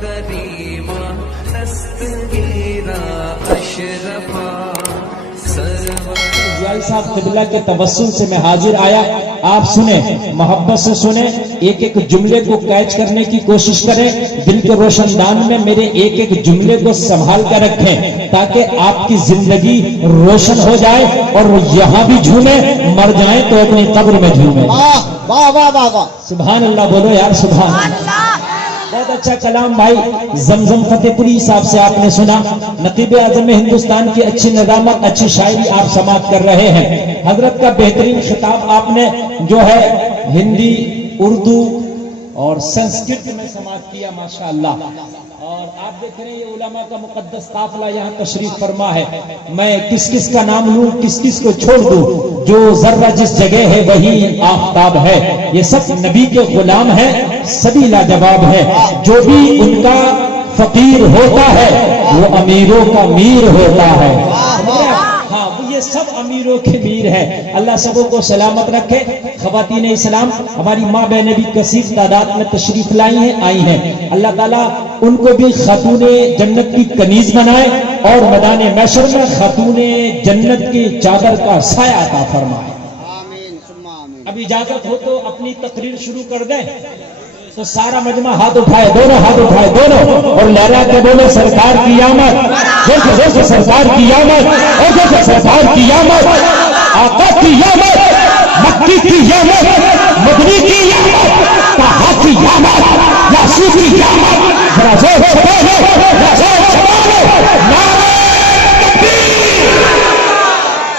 وكريما دستگیرا اشرفا جوائی صاحب قبلہ کے تبسم سے میں حاضر آیا. آپ سنیں، محبت سے سنیں، ایک ایک جملے کو کیچ کرنے کی کوشش کریں، دل کے روشن دان میں میرے ایک ایک جملے کو سنبھال کر رکھیں تاکہ آپ کی زندگی روشن ہو جائے اور یہاں بھی جھومیں، مر جائیں تو اپنی قبر میں جھومیں. واہ واہ واہ واہ، سبحان اللہ بولو یار، سبحان اللہ. بہت اچھا کلام بھائی زمزم فتح پوری صاحب سے آپ نے سنا. نقیب اعظم ہندوستان کی اچھی نظامت، اچھی شاعری آپ سماعت کر رہے ہیں. حضرت کا بہترین خطاب آپ نے جو ہے ہندی، اردو اور سنسکرت میں سماعت کیا، ماشاءاللہ. اور آپ دیکھ رہے ہیں یہ علماء کا مقدس قافلہ یہاں تشریف فرما ہے. میں کس کس کا نام لوں، کس کس کو چھوڑ دوں؟ جو ذرہ جس جگہ ہے وہی آفتاب ہے. یہ سب نبی کے غلام ہیں، سبھی لاجواب ہیں. جو بھی ان کا فقیر ہوتا ہے وہ امیروں کا میر ہوتا ہے. ہاں، یہ سب امیروں کے میر ہیں. اللہ سبوں کو سلامت رکھے. خواتین اسلام ہماری ماں بہنیں بھی کثیر تعداد میں تشریف لائی ہیں، آئی ہیں. اللہ تعالیٰ ان کو بھی خاتون جنت کی کنیز بنائے اور میدان محشر میں خاتون جنت کی چادر کا سایہ عطا فرمائے. اب اجازت ہو تو اپنی تقریر شروع کر دیں. تو سارا مجمع ہاتھ اٹھائے، دونوں ہاتھ اٹھائے، دونوں، اور لہرا کے بولے سرکار کی آمد، جیسے سرکار کی آمد، اور جیسے سرکار کی آمد، آقا کی آمد، مکی کی آمد، مدنی کی آمد، طہا کی آمد، یاسین کی آمد. ذرا زور سے بولو، ذرا زور سے بولو، نعرہ تکبیر.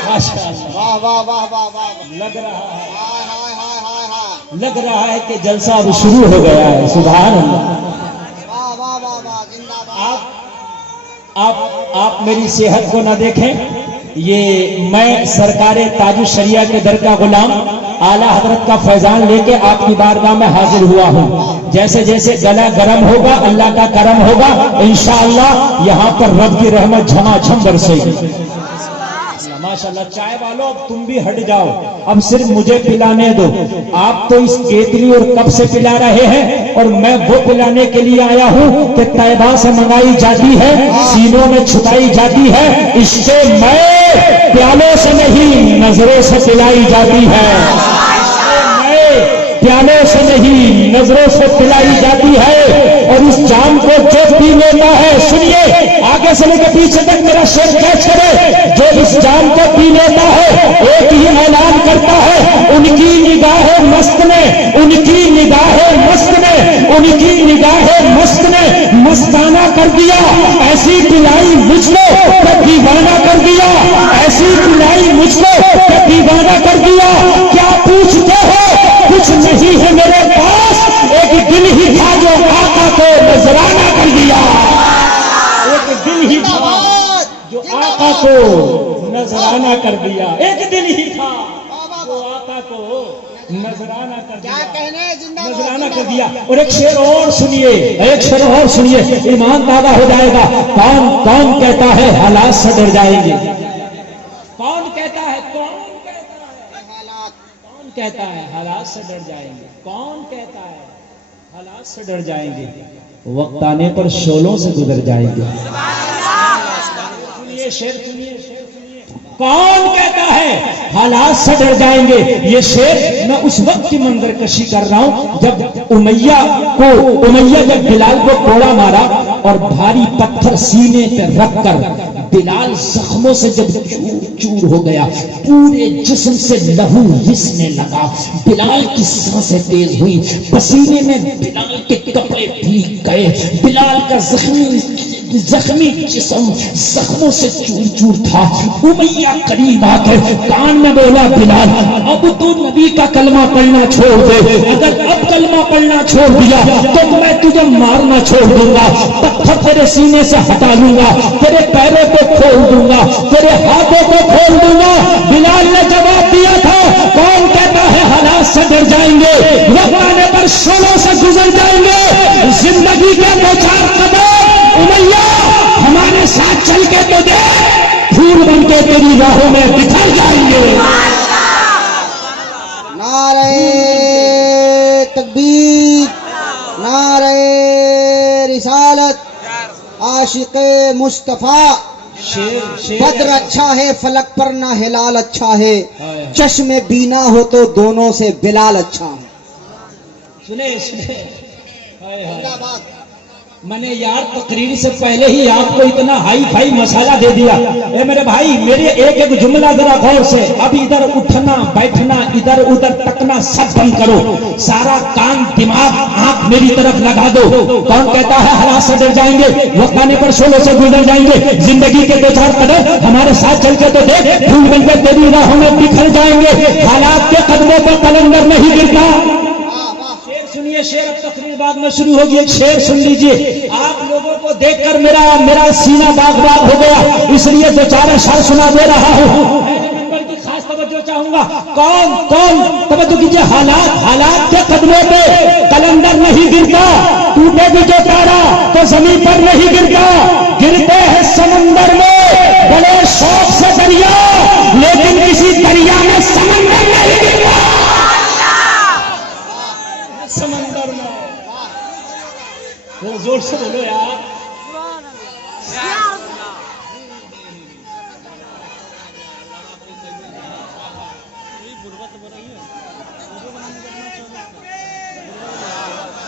ماشاءاللہ، واہ واہ واہ واہ واہ، لگ رہا ہے، ہائے ہائے ہائے ہائے ہائے، لگ رہا ہے کہ جلسہ اب شروع ہو گیا ہے. سبحان اللہ. واہ واہ واہ واہ، زندہ باد. آپ میری صحت کو نہ دیکھیں. یہ میں سرکار تاج الشریعہ کے در کا غلام اعلیٰ حضرت کا فیضان لے کے آپ کی بارگاہ میں حاضر ہوا ہوں. جیسے جیسے گلا گرم ہوگا اللہ کا کرم ہوگا انشاءاللہ یہاں پر رب کی رحمت جھما جھم برسے گی. ماشاءاللہ. چائے والو اب تم بھی ہٹ جاؤ، اب صرف مجھے پلانے دو. آپ تو اس کیتلی اور کپ سے پلا رہے ہیں اور میں وہ پلانے کے لیے آیا ہوں کہ طیبہ سے منگائی جاتی ہے، سینوں میں چھپائی جاتی ہے. اس سے میں پیالوں سے نہیں نظروں سے پلائی جاتی ہے. پیالوں سے نہیں نظروں سے پلائی جاتی ہے. اور اس جام کو جو پی لیتا ہے، سنیے آگے سے لے کے پیچھے تک میرا شیر کیچ کرے، جو اس جام کو پی لیتا ہے ایک ہی اعلان کرتا ہے، ان کی نگاہ مست نے، ان کی نگاہ مست نے، ان کی نگاہ مست نے مستانہ کر دیا. ایسی پلائی مجھ کو کہ دیوانہ کر دیا، ایسی پلائی مجھ کو کہ دیوانہ کر دیا. کیا پوچھتے ہو؟ کچھ نہیں ہے میرے پاس، ایک دل ہی تھا جو آقا کو نذرانہ کر دیا. ایک دل ہی تھا جو آقا کو نذرانہ کر دیا. ایک دل ہی تھا جو آقا کو نذرانہ کر دیا، نذرانہ کر دیا. اور ایک شعر اور سنیے، ایک شعر اور سنیے، ایمان تازہ ہو جائے گا. کون کون کہتا ہے حالات سے ڈر جائیں گے؟ کون کہتا ہے؟ کون کہتا ہے حالات سے ڈر جائیں گے؟ کون کہتا ہے حالات سے ڈر جائیں گے؟ وقت آنے پر شعلوں سے گزر جائیں گے. سنیے شعر، سنیے شعر، سنیے. کون کہتا ہے حالات سے ڈر جائیں گے؟ یہ شعر میں اس وقت کی منظر کشی کر رہا ہوں جب امیہ جب بلال کو کوڑا مارا اور بھاری پتھر سینے پہ رکھ کر بلال زخموں سے جب چور چور ہو گیا، پورے جسم سے لہو رسنے لگا، بلال کی سانسیں تیز ہوئی، پسینے میں بلال کے کپڑے بھیگ گئے، بلال کا زخمی جسم زخموں سے چور چور تھا. امیہ قریب آ کر کان میں بولا، بلال اب تو نبی کا کلمہ پڑھنا چھوڑ دے. اگر اب کلمہ پڑھنا چھوڑ دیا تو میں تجھے مارنا چھوڑ دوں گا، پتھر تیرے سینے سے ہٹا لوں گا، تیرے پیروں کو کھول دوں گا، تیرے ہاتھوں کو کھول دوں گا. بلال نے جواب دیا تھا، کون کہتا ہے حالات سے ڈر جائیں گے؟ وقت آنے پر شعلوں سے گزر جائیں گے. زندگی کے دو چار قدم امیہ ہمارے ساتھ چل کے تو دے، پھول بن کے تیری راہوں میں بکھر جائیں گے. نعرہ تکبیر، نعرہ رسالت. عاشق مصطفیٰ بدر اچھا ہے فلک پر نہ ہلال اچھا ہے چشم بینا ہو تو دونوں سے بلال اچھا ہے سنے میں نے یار تقریر سے پہلے ہی آپ کو اتنا ہائی فائی مسالہ دے دیا. اے میرے بھائی میرے ایک ایک جملہ ذرا غور سے, اب ادھر اٹھنا بیٹھنا ادھر ادھر تکنا سب بند کرو, سارا کان دماغ آنکھ میری طرف لگا دو. کون کہتا ہے حالات سے ڈر جائیں گے, وقت آنے پر شعلوں سے گزر جائیں گے, زندگی کے دو چار قدم ہمارے ساتھ چل کے تو دیکھ, پھول بن کر تیری راہوں میں بکھر جائیں گے, حالات کے قدموں پر قلندر نہیں گرتا. سنیے شعر, اب تقریر بعد میں شروع ہوگی, ایک شعر سن لیجئے. آپ لوگوں کو دیکھ کر میرا سینہ باغ باغ ہو گیا, اس لیے دو چار اشعار سنا دے رہا ہوں. نمبر کی خاص توجہ چاہوں گا. کون توجہ کیجئے. حالات کے قدموں پہ قلندر نہیں گرتا, ٹوٹے بھی جو تارا تو زمین پر نہیں گرتا, گرتے ہیں سمندر میں بڑے شوق سے دریا, لیکن کسی دریا میں سمندر نہیں گرتا. سمندر میں زور سے بولو یار.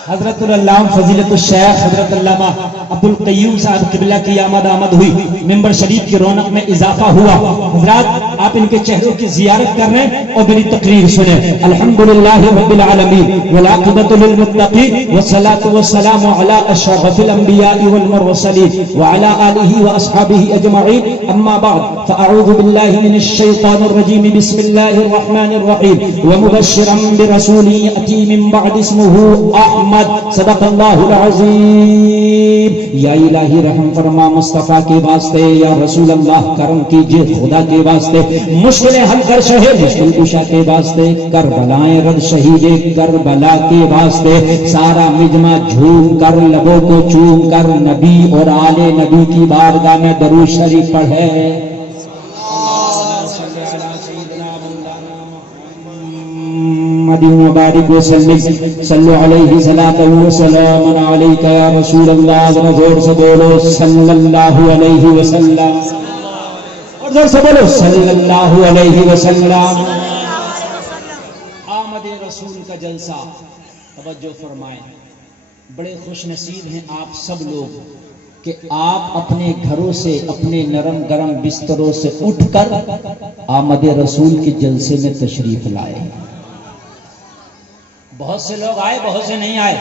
حضرت العلامہ فضیلت الشیخ حضرت علامہ عبد القیوم صاحب قبلہ کی آمد ہوئی, ممبر شریف کی رونق میں اضافہ ہوا. حضرات آپ ان کے چہروں کی زیارت کر رہے ہیں اور میری تقریر سنیں. الحمدللہ رب العالمین والعاقبۃ للمتقین والصلاۃ والسلام علی اشرف الانبیاء والمرسلین وعلی آلہ واصحابہ اجمعین, اما بعد فاعوذ باللہ من الشیطان الرجیم, بسم اللہ الرحمن الرحیم, ومبشرا برسول یأتی من بعد اسمہ احمد. صدق اللہ العظیم. یا الہی رحم فرما مصطفیٰ کے واسطے, یا رسول اللہ کرم کیجئے خدا کے واسطے, مشکل حل کر شہے مشکل کشا کے واسطے, کربلائیں رد شہید کربلا کے واسطے, سارا مجمع جھوم کر لبوں کو چوم کر نبی اور آل نبی کی بارگاہ میں درود شریف پڑھے. مبارک وسلم صلو علیہ صلاۃ و سلام علیک یا رسول اللہ. ذرا زور سے بولو صلی اللہ علیہ وسلم, اور زور سے بولو صلی اللہ علیہ وسلم. آمد رسول کا جلسہ, توجہ فرمائیں. بڑے خوش نصیب ہیں آپ سب لوگ کہ آپ اپنے گھروں سے اپنے نرم گرم بستروں سے اٹھ کر آمد رسول کے جلسے میں تشریف لائے. بہت سے لوگ آئے, بہت سے نہیں آئے.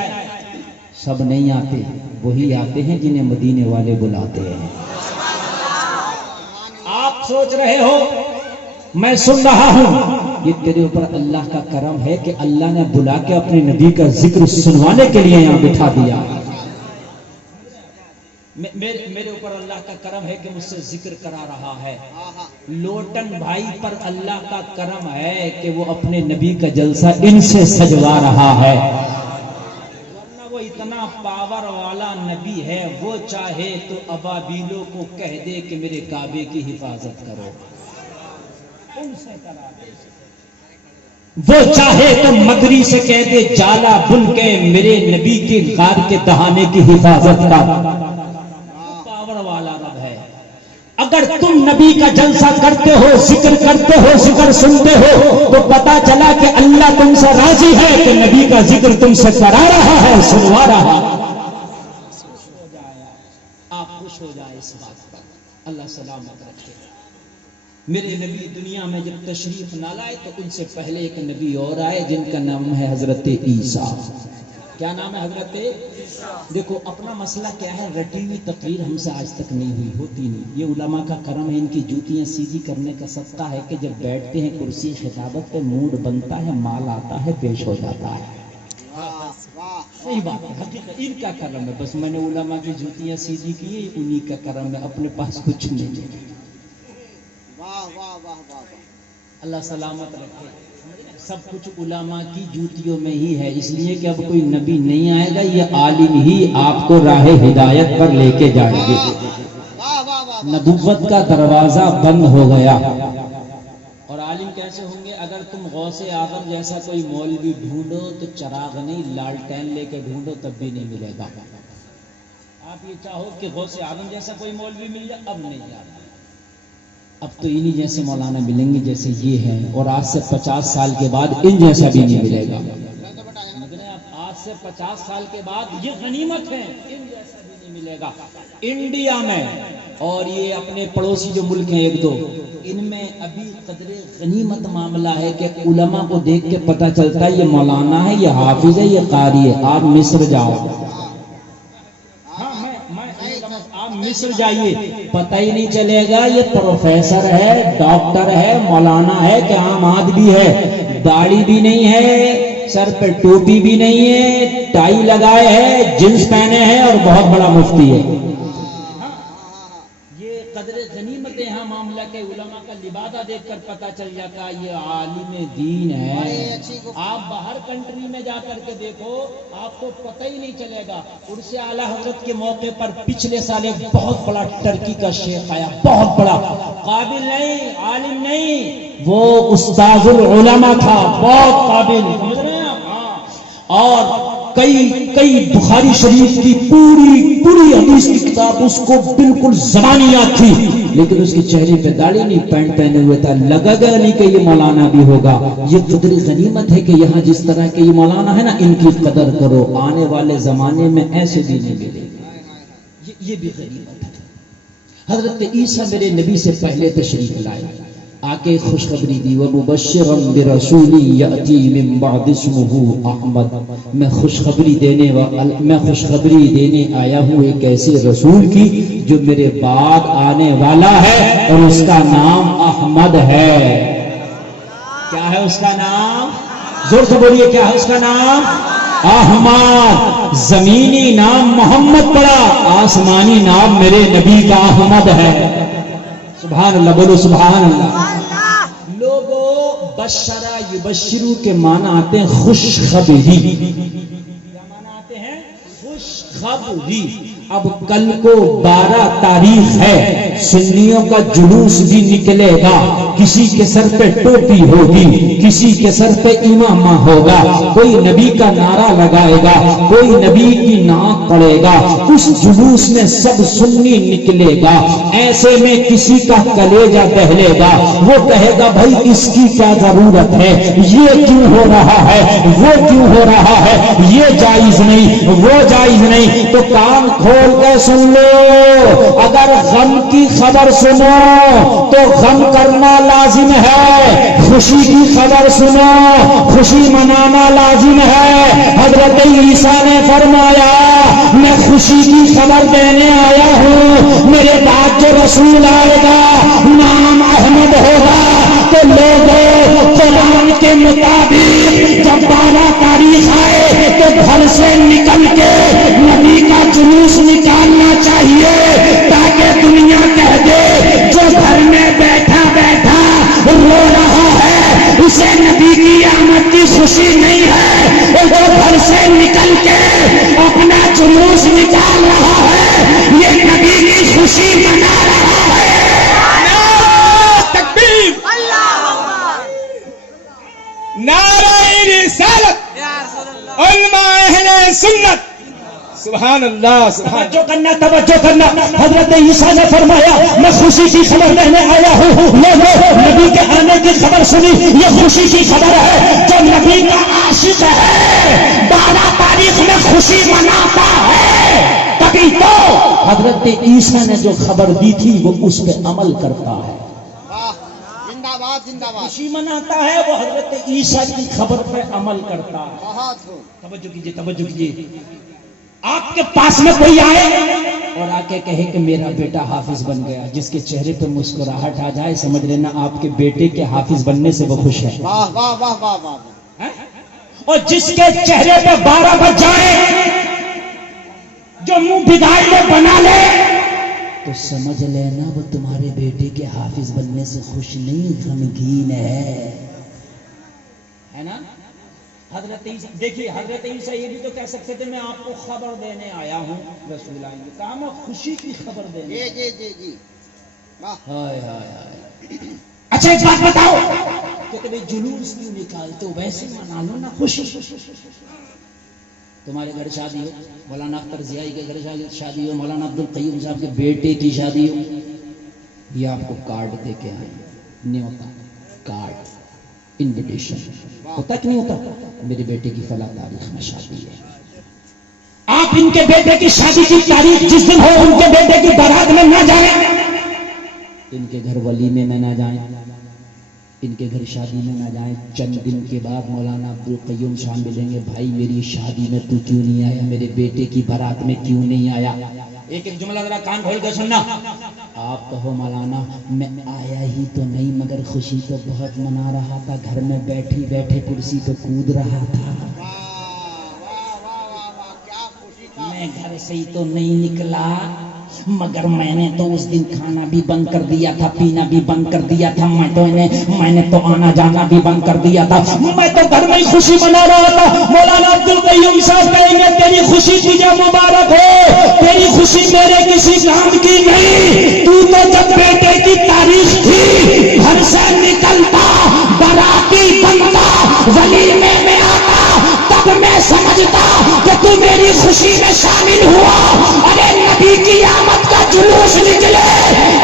سب نہیں آتے, وہی آتے ہیں جنہیں مدینے والے بلاتے ہیں. آپ سوچ رہے ہو میں سن رہا ہوں, یہ تیرے اوپر اللہ کا کرم ہے کہ اللہ نے بلا کے اپنے نبی کا ذکر سنوانے کے لیے یہاں بٹھا دیا. میرے اوپر اللہ کا کرم ہے کہ مجھ سے ذکر کرا رہا ہے. لوٹن بھائی پر اللہ کا کرم ہے کہ وہ اپنے نبی کا جلسہ ان سے سجوا رہا ہے. ورنہ وہ اتنا پاور والا نبی ہے, وہ چاہے تو ابابیلوں کو کہہ دے کہ میرے کعبے کی حفاظت کرو, ان سے کرا دے. وہ چاہے تو مدری سے کہہ دے جالا بن کے میرے نبی کے غار کے دہانے کی حفاظت کا. والا رب ہے. اگر تم نبی کا جلسہ کرتے ہو, ذکر کرتے ہو, ذکر سنتے ہو, تو پتا چلا کہ اللہ تم سے راضی ہے کہ نبی کا ذکر تم سے کرا رہا ہے, سنوا رہا. آپ خوش ہو جائے اس بات پر, اللہ سلامت رکھے. میرے نبی دنیا میں جب تشریف نہ لائے تو ان سے پہلے ایک نبی اور آئے جن کا نام ہے حضرت عیسیٰ. کیا نام ہے حضرت؟ دیکھو اپنا مسئلہ کیا ہے, رٹی ہوئی تقریر ہم سے آج تک نہیں ہوئی, ہوتی نہیں. یہ علماء کا کرم ہے, ان کی جوتیاں سیدھی کرنے کا صدقہ ہے کہ جب بیٹھتے ہیں کرسی خطابت پہ موڈ بنتا ہے, مال آتا ہے, پیش ہو جاتا ہے. صحیح بات ہے, حقیقت ان کا کرم ہے. بس میں نے علماء کی جوتیاں سیدھی کی ہے, انہی کا کرم ہے, اپنے پاس کچھ نہیں ہے. اللہ سلامت رکھے. سب کچھ علماء کی جوتیوں میں ہی ہے, اس لیے کہ اب کوئی نبی نہیں آئے گا, یہ عالم ہی آپ کو راہ ہدایت پر لے کے جائیں گے. نبوت کا دروازہ بند ہو گیا. اور عالم کیسے ہوں گے؟ اگر تم غوث اعظم جیسا کوئی مولوی ڈھونڈو تو چراغ نہیں, لالٹین لے کے ڈھونڈو تب بھی نہیں ملے گا. آپ یہ چاہو کہ غوث اعظم جیسا کوئی مولوی مل جائے، اب نہیں جاتا، اب تو انہی جیسے مولانا ملیں گے جیسے یہ ہیں، اور آج سے 50 سال کے بعد ان جیسا بھی نہیں ملے گا۔ آج سے 50 سال کے بعد یہ غنیمت ہے، ان جیسا بھی نہیں ملے گا انڈیا میں، اور یہ اپنے پڑوسی جو ملک ہیں ایک دو، ان میں ابھی قدر غنیمت معاملہ ہے کہ علماء کو دیکھ کے پتہ چلتا ہے یہ مولانا ہے، یہ حافظ ہے، یہ قاری ہے۔ آپ مصر جاؤ، آپ مصر جائیے، پتہ ہی نہیں چلے گا یہ پروفیسر ہے، ڈاکٹر ہے، مولانا ہے کہ عام آدمی ہے۔ داڑھی بھی نہیں ہے، سر پہ ٹوپی بھی نہیں ہے، ٹائی لگائے ہے، جنس پہنے ہیں، اور بہت بڑا مفتی ہے۔ یہ قدر غنیمت ہے یہاں معاملہ کہ علماء کا لبادہ دیکھ کر پتہ چل جاتا ہے یہ عالم دین ہے۔ آپ باہر کنٹری میں جا کر کے دیکھو، آپ کو پتہ ہی نہیں چلے گا۔ عرس اعلیٰ حضرت کے موقع پر پچھلے سال ایک بہت بڑا ٹرکی کا شیخ آیا، بہت بڑا، قابل نہیں، عالم نہیں، وہ استاذ العلماء تھا، بہت قابل، سمجھ رہے ہیں آپ؟ اور کئی بخاری شریف کی پوری حدیث کی کتاب اس کو بالکل زبانی یاد تھی، لیکن اس کے چہرے پہ داڑھی نہیں، پینٹ پہنے ہوئے تھا، لگا گیا نہیں کہ یہ مولانا بھی ہوگا۔ یہ قدر غنیمت ہے کہ یہاں جس طرح کے یہ مولانا ہے نا، ان کی قدر کرو، آنے والے زمانے میں ایسے بھی نہیں ملے گا، یہ بھی غنیمت ہے۔ حضرت عیسیٰ میرے نبی سے پہلے تشریف لائے، آ کے خوشخبری دی، وَمُبَشِّرًا بِرَسُولٍ يَأْتِي مِن بَعْدِ اسْمُهُ احمد، میں خوشخبری دینے آیا ہوں ایک ایسے رسول کی جو میرے بعد آنے والا ہے، اور اس کا نام احمد ہے۔ کیا ہے اس کا نام؟ زور سے بولیے، کیا ہے اس کا نام؟ احمد۔ زمینی نام محمد پڑا، آسمانی نام میرے نبی کا احمد ہے۔ سبحان اللہ، بولو سبحان اللہ۔ لوگوں، بشرا یبشرو کے معنی آتے ہیں خوشخبری، کیا معنی آتے ہیں؟ خوشخبری۔ اب کل کو 12 تاریخ ہے، سنیوں کا جلوس بھی نکلے گا، کسی کے سر پہ ٹوپی ہوگی، کسی کے سر پہ امامہ ہوگا، کوئی نبی کا نعرہ لگائے گا، کوئی نبی کی نعت پڑے گا، اس جلوس میں سب سنی نکلے گا۔ ایسے میں کسی کا کلیجہ دہلے گا، وہ کہے گا بھائی اس کی کیا ضرورت ہے، یہ کیوں ہو رہا ہے، وہ کیوں ہو رہا ہے، یہ جائز نہیں، وہ جائز نہیں۔ تو کان کھول کے سن لو، اگر غم کی خبر سنو تو غم کرنا لازم ہے، خوشی کی خبر سنو خوشی منانا لازم ہے۔ حضرت عیسیٰ نے فرمایا میں خوشی کی خبر دینے آیا ہوں، میرے بعد جو رسول آئے گا نام احمد ہوگا۔ تو لوگوں، قرآن کے مطابق جب 12 تاریخ آئے تو گھر سے نکل کے نبی کا جلوس نکالنا چاہیے، تاکہ دنیا کہہ دے جو گھر میں بیٹھا بیٹھا رو رہا ہے اسے نبی کی آمد کی خوشی نہیں ہے، اور وہ گھر سے نکل کے اپنا جلوس نکال رہا ہے، یہ نبی کی خوشی منا رہا ہے۔ تکبیر، نعرہ رسالت، علماء اہل سنت، سبحان اللہ، سبحان اللہ۔ توجہ کرنا، حضرت عیسیٰ نے فرمایا میں خوشی کی خبر دینے آیا ہوں، لوگوں نبی کے آنے کی خبر سنی، یہ خوشی کی خبر ہے، جو نبی کا عاشق ہے 12 تاریخ میں خوشی مناتا ہے، تبھی تو حضرت عیسیٰ نے جو خبر دی تھی وہ اس پہ عمل کرتا ہے، زندہ باد، زندہ باد، خوشی مناتا ہے، وہ حضرت عیسیٰ کی خبر پہ عمل کرتا ہے۔ بہت خوب۔ توجہ کیجیے، توجہ کیجیے۔ آپ کے پاس میں کوئی آئے اور آ کے کہے کہ میرا بیٹا حافظ بن گیا، جس کے چہرے پہ مسکراہٹ آ جائے سمجھ لینا آپ کے بیٹے کے حافظ بننے سے وہ خوش ہے۔ واہ واہ واہ واہ واہ۔ اور جس کے چہرے پہ 12 بج جائے، جو منہ بگاڑ کے بنا لے، تو سمجھ لینا وہ تمہارے بیٹے کے حافظ بننے سے خوش نہیں، غمگین ہے نا۔ حضرت عیسیٰ دیکھیے، حضرت عیسیٰ یہ بھی تو کہہ سکتے تھے میں آپ کو خبر دینے آیا ہوں، رسول آئیں گے، کہا میں خوشی کی خبر دینے۔ جی جی جی جی، ہائے ہائے ہائے۔ اچھا ایک بات بتاؤ کہ کبھی جلوس کیوں نکالتے ہو، ویسے منا لو نا خوشی۔ تمہارے گھر شادی ہو، مولانا اختر ضیائی کے گھر شادی ہو، مولانا عبد القیوم صاحب کے بیٹے کی شادی ہو، یہ آپ کو کارڈ دے کے آئے، نیوتا کارڈ انویٹیشن، ہوتا کہ نہیں ہوتا؟ میرے بیٹے کی فلاں تاریخ میں شادی ہے. آپ ان کے بیٹے کی شادی کی تاریخ جس دن ہو ان کے بیٹے کی بارات میں نہ جائیں، ان کے گھر ولیمے میں نہ جائیں، ان کے گھر شادی میں نہ جائیں. چند دن کے بعد مولانا عبد القیوم صاحب ملیں گے، بھائی میری شادی میں تو کیوں نہیں آیا، میرے بیٹے کی بارات میں کیوں نہیں آیا؟ ایک ایک جملہ ذرا کان کھول کر سننا. آپ کہو مولانا میں آیا ہی تو نہیں مگر خوشی تو بہت منا رہا تھا، گھر میں بیٹھی بیٹھے کرسی پہ کود رہا تھا، میں گھر سے ہی تو نہیں نکلا مگر میں نے تو اس دن کھانا بھی بند کر دیا تھا، پینا بھی بند کر دیا تھا، میں نے تو آنا جانا بھی بند کر دیا تھا، میں تو گھر میں ہی خوشی منا رہا تھا. مولانا عبد القیوم صاحب کہیں گے تیری خوشی تجھے مبارک ہو، تیری خوشی میرے کسی کام کی نہیں. تو جب بیٹے کی تاریخ تھی گھر سے نکلتا، باراتی بنتا، ولیمے میں آتا، تب میں سمجھتا کہ تو میری خوشی میں شامل ہوا. ارے نبی کی آمد کا جلوس نکلے،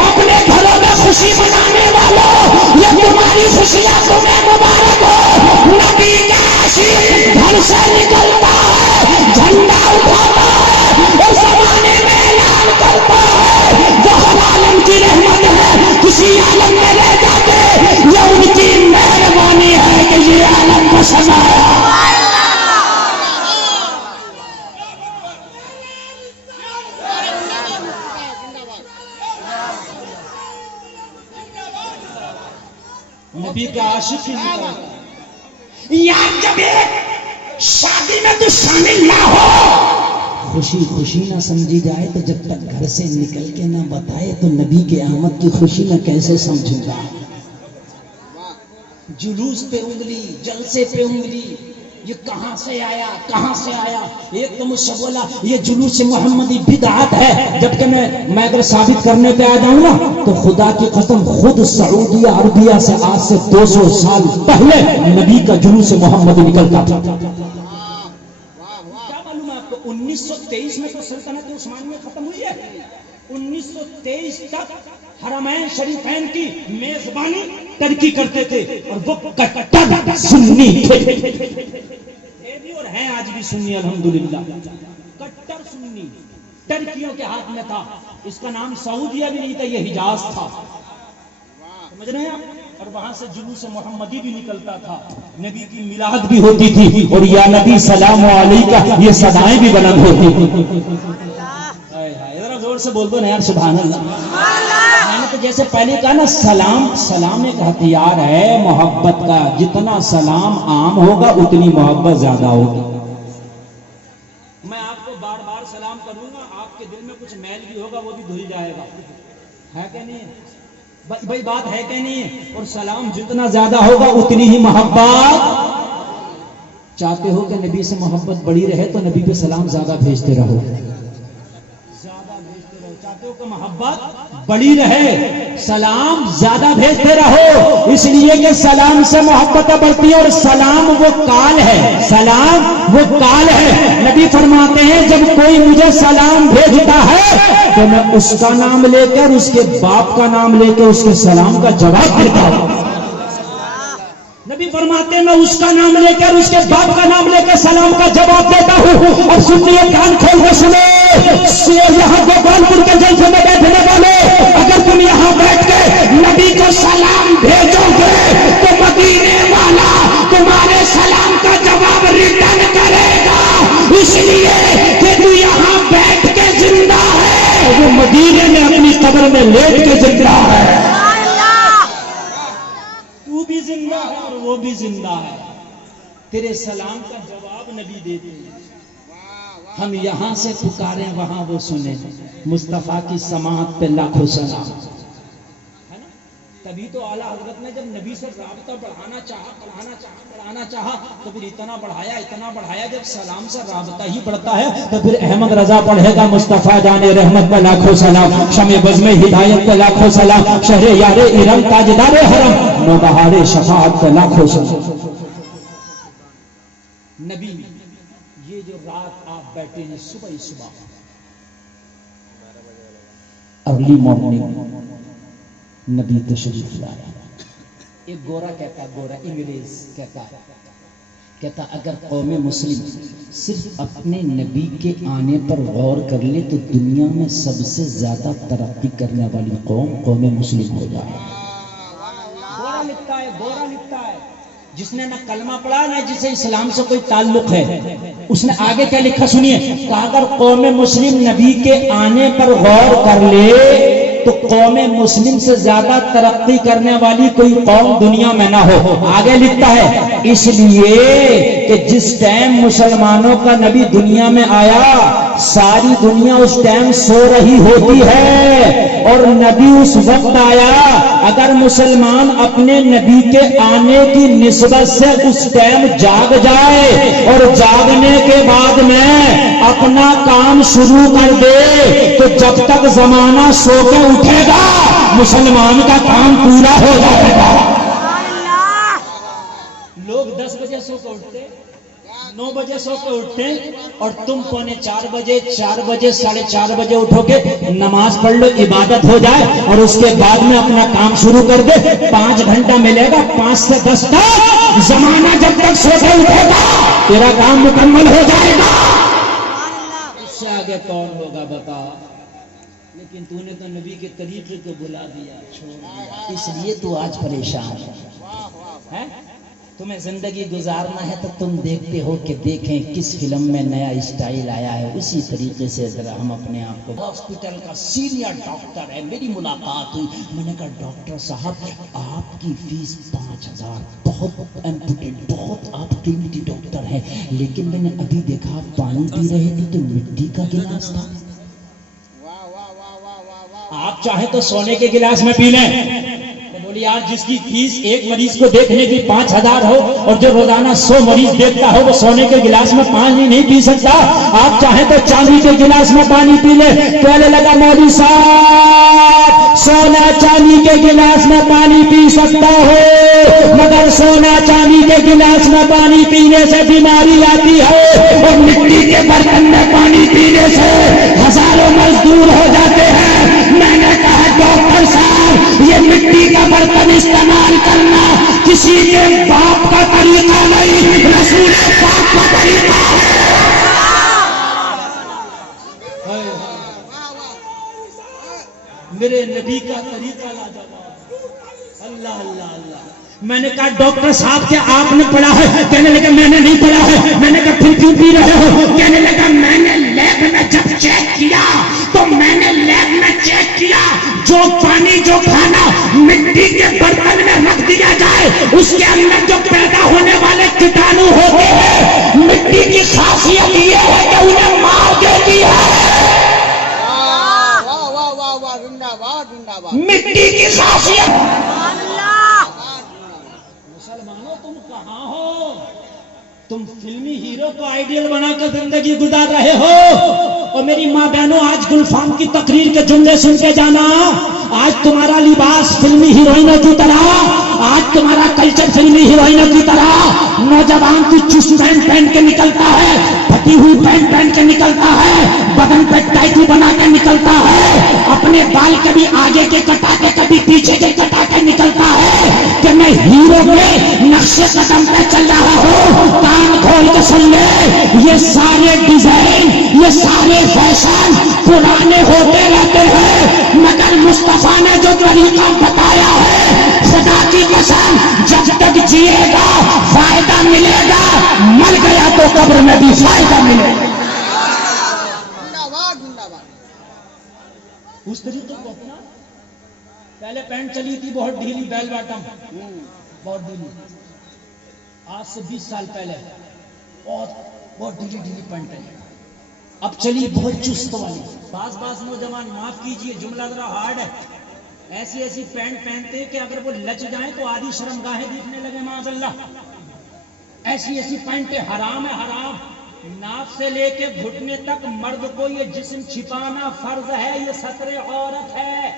اپنے گھروں میں خوشی منانے والوں، یہ تمہاری خوشیاں تمہیں مبارک ہو. نبی کا عاشق گھر سے نکلتا ہے، جھنڈا اٹھاتا ہے، اس زمانے میں اعلان کرتا ہے جو ہر عالم کی رحمت ہے کسی عالم میں لے جاتے، یہ ان کی مہربانی ہے کہ یہ عالم کو سنایا. نبی کا عاشق ہی نکلتا ہے. یار جب ایک شادی میں تو شامل نہ ہو، خوشی خوشی نہ سمجھی جائے تو جب تک گھر سے نکل کے نہ بتائے تو نبی کے آمد کی خوشی میں کیسے سمجھوں گا؟ جلوس پہ انگلی، جلسے پہ انگلی، یہ کہاں سے آیا کہاں سے آیا؟ ایک تو مجھ سے بولا یہ جلوس محمدی بدعت ہے، جبکہ میں اگر ثابت کرنے پہ آ جاؤں نا تو خدا کی قسم خود سعودی عربیہ سے آج سے 200 سال پہلے نبی کا جلوس محمدی نکلتا تھا. کیا معلوم ہے آپ کو 1923 میں تو سلطنت عثمانیہ ختم ہوئی ہے، 1923 تک حرمین شریفین کی میزبانی ترکی کرتے تھے اور وہ کٹر سنی تھے، بھی اور ہیں آج بھی سنی الحمدللہ. کٹر سنی ترکیوں کے ہاتھ میں تھا. اس کا نام سعودیہ بھی نہیں تھا، یہ حجاز تھا، سمجھ رہے ہیں آپ؟ اور وہاں سے جلوس محمدی بھی نکلتا تھا، نبی کی میلاد بھی ہوتی تھی اور یا نبی سلام علیکہ یہ صدائیں بھی بلند ہوتی تھی. ذرا زور سے بول دو نا یار سبحان اللہ. میں نے تو جیسے پہلے کہا نا سلام ایک ہتھیار ہے محبت کا، جتنا سلام عام ہوگا اتنی محبت زیادہ ہوگی. میں آپ کو بار بار سلام کروں گا، آپ کے دل میں کچھ میل بھی ہوگا وہ بھی دھل جائے گا، ہے کہ نہیں بھائی؟ بات ہے کہ نہیں ہے؟ اور سلام جتنا زیادہ ہوگا اتنی ہی محبت. چاہتے ہو کہ نبی سے محبت بڑی رہے تو نبی پہ سلام زیادہ بھیجتے رہو، چاہتے ہو کہ محبت بڑی رہے سلام زیادہ بھیجتے رہو، اس لیے کہ سلام سے محبت بڑھتی ہے. اور سلام وہ کال ہے، سلام وہ کال ہے. نبی فرماتے ہیں جب کوئی مجھے سلام بھیجتا ہے تو میں اس کا نام لے کر اس کے باپ کا نام لے کے اس کے سلام کا جواب دیتا ہوں. نبی فرماتے ہیں میں اس کا نام لے کر اس کے باپ کا نام لے کر سلام کا جواب دیتا ہوں. اور سنیے کان کھول کے سنو، یہاں گوپالپور کے جلسے میں بیٹھنے والے، اگر تم یہاں بیٹھ کے نبی کو سلام بھیجو گے تو مدینے والا تمہارے سلام کا جواب ریٹرن کرے گا، اس لیے کہ تو یہاں بیٹھ کے زندہ ہے، وہ مدینے میں اپنی قبر میں لیٹ کے زندہ ہے. تو بھی زندہ ہے اور وہ بھی زندہ ہے، تیرے سلام کا جواب نبی دیتے ہیں. ہم یہاں سے پکاریں وہاں وہ سنیں، مصطفیٰ کی سماعت پہ لاکھوں سلام، ہے نا؟ تبھی تو اعلیٰ حضرت نے جب نبی سے رابطہ بڑھانا چاہا تو پھر اتنا بڑھایا جب سلام سے رابطہ ہی بڑھتا ہے تو پھر احمد رضا پڑھے گا مصطفیٰ جان رحمت پہ لاکھوں سلام، شمع بزم ہدایت پہ لاکھوں سلام، شہر یار ارم تاجدار حرم نوبہار شفاعت پہ لاکھوں سلام. نبی یہ جو رات بیٹھے ہیں صبح ارلی مارننگ نبی تشریف لائے. ایک گورا کہتا، گورا انگریز کہتا اگر قوم مسلم صرف اپنے نبی کے آنے پر غور کر لے تو دنیا میں سب سے زیادہ ترقی کرنے والی قوم مسلم ہو جائے. گورا لکھتا ہے جس نے نہ کلمہ پڑھا نہ جسے اسلام سے کوئی تعلق ہے. اس نے آگے کیا لکھا سنیے کہ اگر قوم مسلم نبی کے آنے پر غور کر لے تو قوم مسلم سے زیادہ ترقی کرنے والی کوئی قوم دنیا میں نہ ہو. آگے لکھتا ہے اس لیے کہ جس ٹائم مسلمانوں کا نبی دنیا میں آیا ساری دنیا اس ٹائم سو رہی ہوتی ہے اور نبی اس وقت آیا. اگر مسلمان اپنے نبی کے آنے کی نسبت سے اس ٹائم جاگ جائے اور جاگنے کے بعد میں اپنا کام شروع کر دے تو جب تک زمانہ سو کے اٹھے گا مسلمان کا کام پورا ہو جائے گا. لوگ 10 بجے سو کے اٹھتے، 9 بجے سو کے اٹھتے اور تم پونے 4 بجے 4:30 بجے اٹھو گے، نماز پڑھ لو، عبادت ہو جائے اور اس کے بعد میں اپنا کام شروع کر دے. 5 گھنٹہ ملے گا، 5 سے 10 تک زمانہ جب تک سو کے اٹھے گا تیرا کام مکمل ہو جائے گا. اس سے آگے کون ہوگا بتا؟ لیکن تو نے تو نبی کے طریقے کو بلا دیا، چھوڑ دیا، اس لیے تو آج پریشان ہے. تمہیں زندگی گزارنا ہے تو تم دیکھتے ہو کہ دیکھیں کس فلم میں نیا اسٹائل آیا ہے، اسی طریقے سے ذرا ہم اپنے آپ کو. ہاسپٹل کا سینئر ڈاکٹر ہے، میری ملاقات ہوئی، میں نے کہا ڈاکٹر صاحب آپ کی فیس 5000، بہت امپورٹنٹ، بہت آپ قیمتی ڈاکٹر ہیں، لیکن میں نے ابھی دیکھا آپ پانی پی رہے تھے تو مٹی کا گلاس تھا. آپ چاہیں تو سونے کے گلاس میں پی لیں. بولی آج جس کی فیس ایک مریض کو دیکھنے کی 5000 ہو اور جو روزانہ 100 مریض دیکھتا ہو وہ سونے کے گلاس میں پانی نہیں پی سکتا. آپ چاہیں تو چاندی کے گلاس میں پانی پی لیں. کہنے لگا مولوی صاحب سونا چاندی کے گلاس میں پانی پی سکتا ہو مگر سونا چاندی کے گلاس میں پانی پینے سے بیماری آتی ہے اور مٹی کے برتن میں پانی پینے سے ہزاروں مرض دور ہو جاتے ہیں. میں نے کہا ڈاکٹر صاحب یہ مٹی کا برتن استعمال کرنا کسی کے باپ کا طریقہ نہیں، رسول پاک کا طریقہ ہے. میرے نبی کا طریقہ لاجواب. اللہ اللہ اللہ. میں نے کہا ڈاکٹر صاحب کیا آپ نے پڑھا ہے؟ کہنے لگا میں نے نہیں پڑھا ہے. میں نے کہا پھر کیوں پی رہے ہو؟ کہنے لگا میں نے لیب میں جب چیک کیا تو میں نے لیب میں چیک کیا جو پانی جو کھانا مٹی کے برتن میں رکھ دیا جائے اس کے اندر جو پیدا ہونے والے کیٹانو ہوتے ہیں مٹی کی خاصیت یہ ہے کہ انہیں مار دیتی ہے. مٹی کی خاصیت. مسلمانوں تم کہاں ہو؟ تم فلمی ہیرو کو آئیڈیل بنا کر زندگی گزار رہے ہو. اور میری ماں بہنوں آج گلفام کی تقریر کے جملے سن کے جانا. آج تمہارا لباس فلمی ہیروئنوں کی طرح، آج تمہارا کلچر فلمی ہیروئنوں کی طرح. نوجوان کی چست پینٹ پہن کے نکلتا ہے، پھٹی ہوئی پینٹ پہن کے نکلتا ہے، بدن پہ ٹائٹی بنا کے نکلتا ہے، اپنے بال کبھی آگے کے کٹا کے کبھی پیچھے کے کٹا کے نکلتا ہے کہ میں ہیرو کے نقشے قدم پہ چل رہا ہوں. کان کھول کے سن لے، یہ سارے ڈیزائن، یہ سارے فیشن پرانے ہوتے رہتے ہیں مگر مصطفیٰ نے جو طریقہ بتایا ہے خدا کی قسم جب تک جیے گا فائدہ ملے گا، مر گیا تو قبر میں بھی فائدہ ملے گا. اس طریقے کو اپنا. پہلے پینٹ چلی تھی بہت ڈھیلی، بیل باٹم بہت ڈھیلی. آج سے 20 سال پہلے بہت ڈھیلی پینٹ ہے. اب چلی بہت چست والی. بعض نوجوان معاف کیجئے جملہ ذرا ہارڈ ہے، ایسی پینٹ پہنتے کہ اگر وہ لچ جائیں تو آدھی شرمگاہیں دیکھنے لگے معاذ اللہ. ایسی پینٹیں حرام ہے، حرام. ناف سے لے کے گھٹنے تک مرد کو یہ جسم چھپانا فرض ہے، یہ ستر عورت ہے.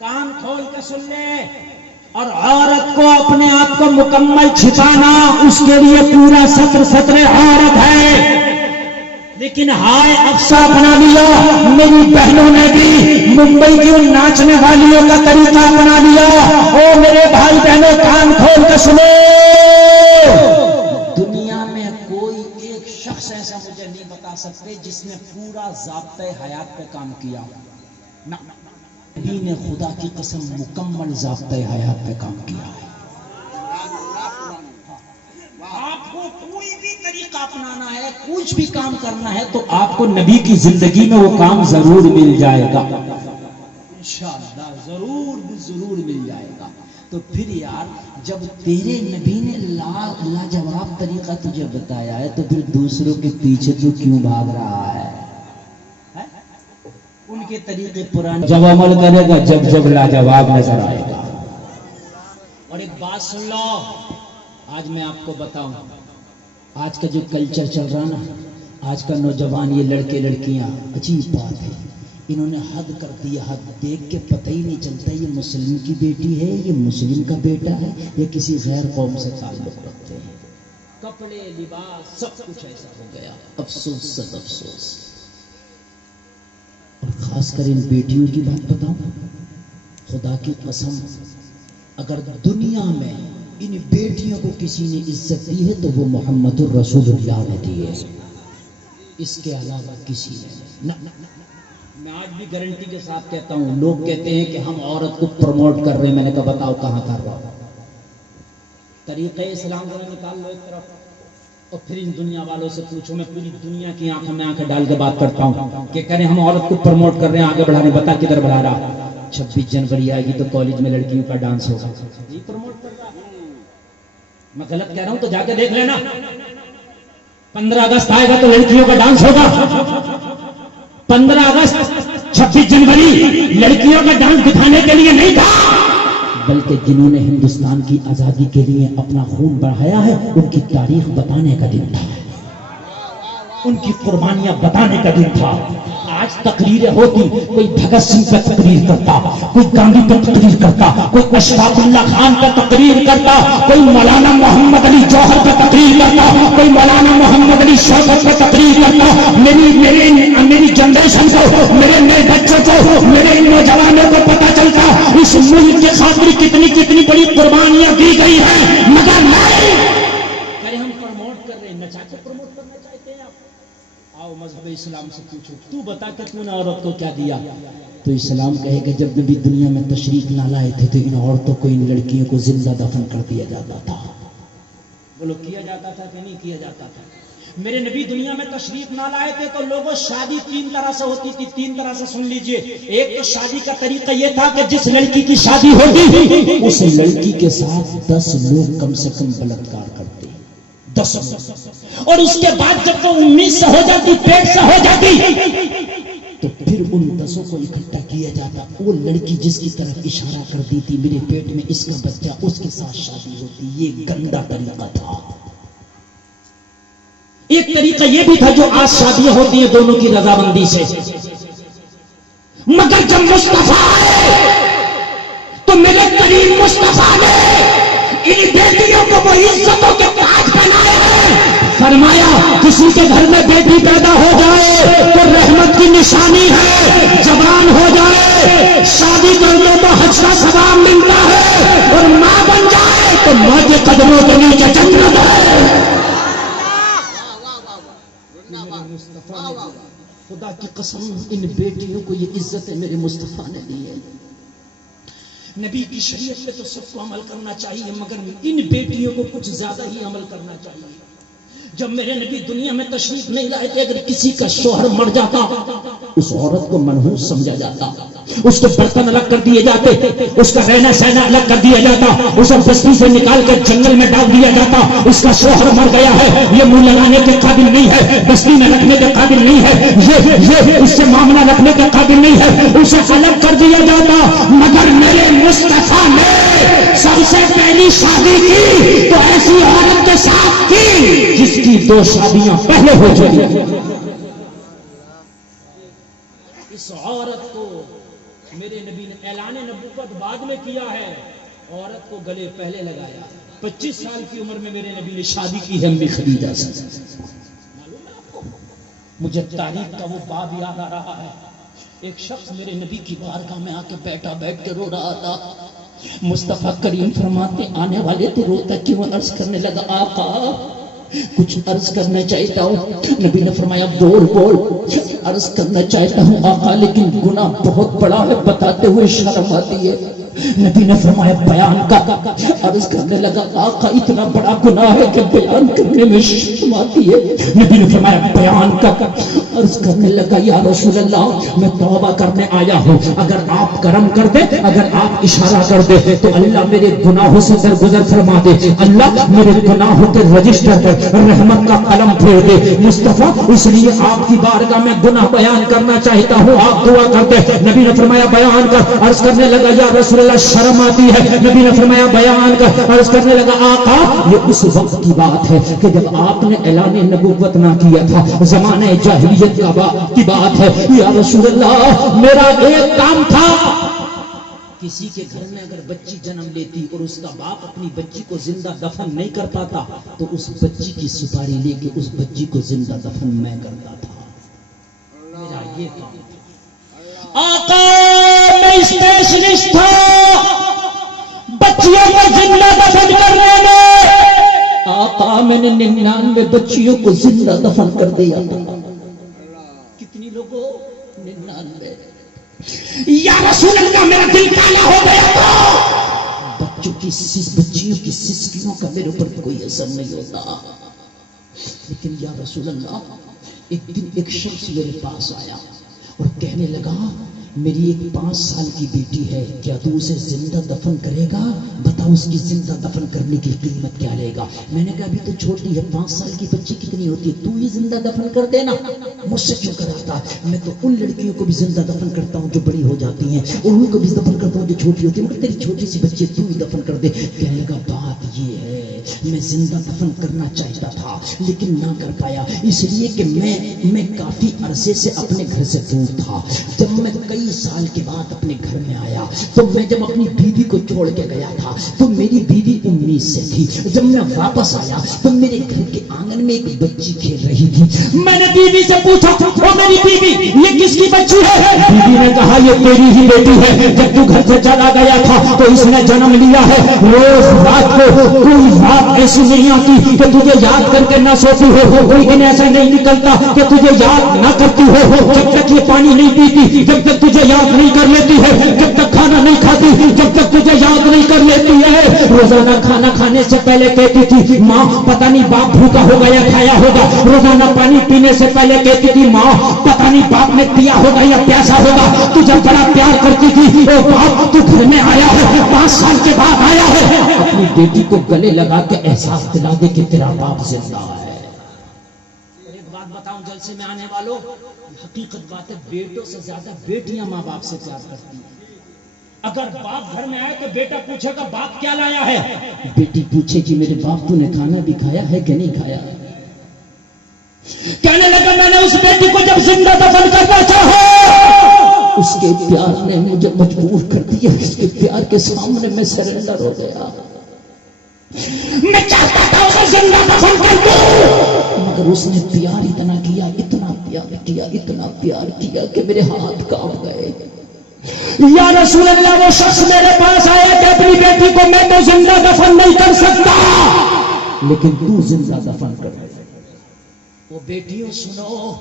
کان کھول کے سن لے. اور عورت کو اپنے آپ کو مکمل چھپانا اس کے لیے پورا ستر عورت ہے. لیکن ہائے افسا اپنا لیا میری بہنوں نے بھی ممبئی کی ان ناچنے والیوں کا طریقہ اپنا لیا. او میرے بھائی بہنوں کان کھول کے سنو, دنیا میں کوئی ایک شخص ایسا مجھے نہیں بتا سکتے جس نے پورا ضابطۂ حیات پہ کام کیا. نبی نے خدا کی قسم مکمل ضابطۂ حیات پہ کام کیا ہے. آپ کو کوئی بھی طریقہ اپنانا ہے, کچھ بھی کام کرنا ہے تو آپ کو نبی کی زندگی میں وہ کام ضرور مل جائے گا انشاءاللہ, ضرور مل جائے گا. تو پھر یار جب تیرے نبی نے لاجواب طریقہ تجھے بتایا ہے تو پھر دوسروں کے پیچھے تو کیوں بھاگ رہا ہے؟ ان کے طریقے پرانے جب عمل کرے گا جب لاجواب نظر آئے گا. اور ایک بات سن لو, آج میں آپ کو بتاؤں, آج کا جو کلچر چل رہا نا, آج کا نوجوان, یہ لڑکے لڑکیاں, عجیب بات ہے, انہوں نے حد کر دی. حد دیکھ کے پتہ ہی نہیں چلتا یہ مسلم کی بیٹی ہے, یہ مسلم کا بیٹا ہے, یہ کسی غیر قوم سے تعلق رکھتے ہیں. کپڑے, لباس, سب کچھ ایسا ہو گیا. افسوس سد افسوس. اور خاص کر ان بیٹیوں کی بات بتاؤں, خدا کی قسم اگر دنیا میں ان بیٹیوں کو کسی نے عزت دی ہے تو وہ محمد الرسول اللہ نے دی ہے, اس کے علاوہ کسی نے. میں آج بھی گارنٹی کے ساتھ کہتا ہوں, لوگ کہتے ہیں کہ ہم عورت کو پروموٹ کر رہے ہیں. میں نے کہا بتاؤ کہاں کر رہا ہوں؟ طریقہ اسلام کو نکال لو ایک طرف, اور پھر ان دنیا والوں سے پوچھو. میں پوری دنیا کی آنکھوں میں آنکھیں ڈال کے بات کرتا ہوں کہ کریں ہم عورت کو پروموٹ کر رہے ہیں, آگے بڑھانے. بتا کدھر بڑھا رہا؟ 26 جنوری آئے گی تو کالج میں لڑکیوں کا ڈانس ہوگا, یہ پروموٹ کر رہا. میں غلط کہہ رہا ہوں تو جا کے دیکھ لینا. 15 اگست آئے گا تو لڑکیوں کا ڈانس ہوگا. 15 اگست 26 جنوری لڑکیوں کا ڈانس دکھانے کے لیے نہیں تھا, بلکہ جنہوں نے ہندوستان کی آزادی کے لیے اپنا خون بہایا ہے ان کی تاریخ بتانے کا دن تھا, ان کی قربانیاں بتانے کا دن تھا. آج تقریریں ہوتی, کوئی بھگت سنگھ پہ تقریر کرتا, کوئی گاندھی پہ تقریر کرتا, کوئی اشفاق اللہ خان پہ تقریر کرتا, کوئی مولانا محمد علی جوہر پہ تقریر کرتا, کوئی مولانا محمد علی شوکت پہ تقریر کرتا. میری جنریشن کو, میرے نئے بچوں کو, میرے نوجوانوں کو پتا چلتا اس ملک کے خاطر کتنی بڑی قربانیاں دی گئی ہیں. مگر نہیں کرے ہم پروموٹ کر رہے ہیں, نچا کے پروموٹ کرنا چاہتے ہیں آپ. آؤ مذہب اسلام سے پوچھو, تو بتا کہ تو نے عورت کو کیا دیا؟ تو اسلام کہے گا جب نبی دنیا میں تشریف نہ لائے تھے تو ان عورتوں کو, ان لڑکیوں کو زندہ دفن کر دیا جاتا تھا. بولو کیا جاتا تھا کہ نہیں کیا جاتا تھا؟ میرے نبی دنیا میں تشریف نہ لائے تھے تو لوگوں, شادی 3 طرح سے ہوتی تھی. 3 طرح سے سن لیجئے. ایک تو شادی کا طریقہ یہ تھا کہ جس لڑکی کی شادی ہوتی اس لڑکی کے ساتھ 10 لوگ کم سے کم بلاత్కాر کرتے, 10. اور اس کے بعد جب وہ 19 سے ہو جاتی, پیٹ سے ہو جاتی, تو پھر ان 10 کو اکٹھا کیا جاتا. وہ لڑکی جس کی طرف اشارہ کرتی تھی میرے پیٹ میں اس کا بچہ, اس کے ساتھ شادی ہوتی. یہ گندا طریقہ تھا. ایک طریقہ یہ بھی تھا جو آج شادیاں ہوتی ہیں دونوں کی رضامندی سے. مگر جب مصطفیٰ آئے تو میرے کریم مصطفیٰ نے ان بیٹیوں کو وہ عزتوں کے تاج پہنائے ہیں. فرمایا کسی کے گھر میں بیٹی پیدا ہو جائے تو رحمت کی نشانی ہے. جوان ہو جائے, شادی کرنے تو حج کا ثواب ملتا ہے, اور ماں بن جائے تو ماں کے قدموں کے نیچے جنت ہے. خدا کی قسم ان بیٹیوں کو یہ عزت ہے میرے مصطفیٰ نے دی ہے. نبی کی شریعت پہ تو سب کو عمل کرنا چاہیے, مگر ان بیٹیوں کو کچھ زیادہ ہی عمل کرنا چاہیے. جب میرے نبی دنیا میں تشریف نہیں لائے تھے, اگر کسی کا شوہر مر جاتا اس عورت کو منحوس سمجھا جاتا, اس کے برتن الگ کر دیے جاتے, اس کا رہنا سہنا الگ کر دیا جاتا, اسے بستی سے نکال کر جنگل میں ڈال دیا جاتا. اس کا شوہر مر گیا ہے, یہ منہ لگانے کے قابل نہیں ہے, بستی میں رکھنے کے قابل نہیں ہے, یہ اس سے معاملہ رکھنے کے قابل نہیں ہے, اسے الگ کر دیا جاتا. مگر میرے مصطفیٰ نے سب سے پہلی شادی کی تو ایسی عورت کے ساتھ کی جس کی 2 شادیاں پہلے ہو چکی. اس عورت کو میرے نبی نے اعلان نبوت بعد میں کیا ہے, عورت کو گلے پہلے لگایا. 25 سال کی عمر میں میرے نبی نے شادی کی ہے امی خدیجہ سے. معلوم ہے آپ کو مجھے تاریخ کا وہ باب یاد آ رہا ہے. ایک شخص میرے نبی کی بارگاہ میں آ کے بیٹھ کے رو رہا تھا. مصطفیٰ کریم فرماتے آنے والے تو روتا کیوں؟ عرض کرنے لگا آقا کچھ عرض کرنا چاہتا ہوں. نبی نے فرمایا بول عرض کرنا چاہتا ہوں آقا لیکن گناہ بہت بڑا ہے بتاتے ہوئے شرم آتی ہے. نبی نے فرمایا بیان کا. عرض کرنے لگا آقا اتنا بڑا گناہ ہے کہ بیان کرنے میں شرم آتی ہے. نبی نے فرمایا بیان کا. عرض کرنے لگا یا رسول اللہ میں توبہ کرنے آیا ہوں, اگر آپ کرم کر دے, اگر آپ اشارہ کر دے تو اللہ میرے گناہوں سے درگزر فرما دے, اللہ میرے گناہوں کے رجسٹر پر رحمت کا قلم پھیر دے. مصطفیٰ اس لیے آپ کی بارگاہ میں گناہ بیان کرنا چاہتا ہوں, آپ دعا کر دے. نبی نے فرمایا بیان کر. عرض کرنے لگا یا رسول اللہ شرم آتی ہے. نبی نے فرمایا بیان کر. عرض کرنے لگا آقا یہ اس وقت کی بات ہے کہ جب آپ نے اعلان نبوت نہ کیا تھا, زمانہ جاہلیت کی بات ہے. یا رسول اللہ میرا ایک کام تھا, کسی کے گھر میں اگر بچی جنم لیتی اور اس کا باپ اپنی بچی کو زندہ دفن نہیں کر پاتا تو اس بچی کی سپاری لے کے اس بچی کو زندہ دفن میں کرتا تھا. میرا یہ کام تھا. آقا میں اسپیشلسٹ تھا بچیوں کو زندہ دفن کرنے میں. آقا میں نے 99 بچیوں کو زندہ دفن کر دیا تھا. کتنی لوگوں؟ 99. یا رسول اللہ میرا دل کالا ہو گیا تھا. بچیوں کی سسکیوں کا میرے اوپر کوئی اثر نہیں ہوتا, لیکن یا رسول اللہ ایک دن ایک شخص میرے پاس آیا اور کہنے لگا میری ایک 5 سال کی بیٹی ہے, کیا تو اسے زندہ دفن کرے گا؟ بتاؤ اس کی زندہ دفن کرنے کی قیمت کیا لے گا؟ میں نے کہا ابھی تو چھوٹی ہے, 5 سال کی بچی کتنی ہوتی ہے, تو ہی زندہ دفن کر دینا. مجھ سے کیوں کراتا؟ میں تو ان لڑکیوں کو بھی زندہ دفن کرتا ہوں جو بڑی ہو جاتی ہیں, ان کو بھی دفن کرتا ہوں جو چھوٹی ہوتی ہے, مگر تیری چھوٹی سی بچی تو ہی دفن کر دے. کہنے لگا بات یہ ہے میں زندہ دفن کرنا چاہتا تھا لیکن نہ کر پایا, اس لیے کہ میں کافی عرصے سے اپنے گھر سے دور تھا. جب میں کئی سال کے بعد اپنے گھر میں آیا تو میں جب اپنی بیوی کو چھوڑ کے گیا تھا تو میری بیوی امید سے تھی. جب میں واپس آیا تو میرے گھر کے آنگن میں ایک بچی کھیل رہی تھی. میں نے بیوی سے پوچھا او میری بیوی یہ کس کی بچی ہے؟ بیوی نے کہا یہ تیری ہی بیٹی ہے, جب تو گھر سے چلا گیا تھا تو اس نے جنم لیا ہے. روز رات کو کوئی رات ایسی نہیں آتی کہ تجھے یاد کر کے نہ سوتی ہو, کوئی دن ایسا نہیں نکلتا کہ تجھے یاد نہ کرتی ہو. جب تک یہ پانی نہیں پیتی, جب تک تجھے یاد نہیں کر لیتی ہے, جب تک کھانا نہیں کھاتی, جب تک تجھے یاد نہیں کر لیتی ہے. روزانہ کھانا کھانے سے پہلے کہتی تھی ماں پتہ نہیں باپ بھوکا ہوگا یا کھایا ہوگا. روزانہ پانی پینے سے پہلے کہتی تھی ماں پتہ نہیں باپ نے پیا ہوگا یا پیاسا ہوگا. تجھے بڑا پیار کرتی تھی, او باپ تو گھر میں آیا ہے, 5 سال کے بعد آیا ہے. اپنی بیٹی کو گلے لگا کے احساس دلا دے کہ تیرا باپ زندہ ہے. ایک بات بتاؤں جلسے میں آنے والوں, حقیقت بات ہے بیٹوں سے زیادہ بیٹیاں ماں باپ سے پیار کرتی ہیں. اگر باپ گھر میں آئے تو بیٹا پوچھے گا باپ کیا لایا ہے, بیٹی پوچھے کہ میرے باپ تو نے کھانا بھی کھایا ہے کہ نہیں کھایا. کہنے لگا میں نے اس بیٹی کو جب زندہ دفن کرنا چاہا اس کے پیار نے مجھے مجبور کر دیا, اس کے پیار کے سامنے میں سرنڈر ہو گیا. میں چاہتا تھا اسے زندہ دفن کر دوں مگر اس نے پیار اتنا کیا, اتنا پیار کیا, اتنا پیار کیا کہ میرے ہاتھ کانپ گئے. یا رسول اللہ وہ شخص میرے پاس آیا کہ اپنی بیٹی کو میں تو زندہ دفن نہیں کر سکتا لیکن تو زندہ دفن کر. وہ بیٹیوں سنو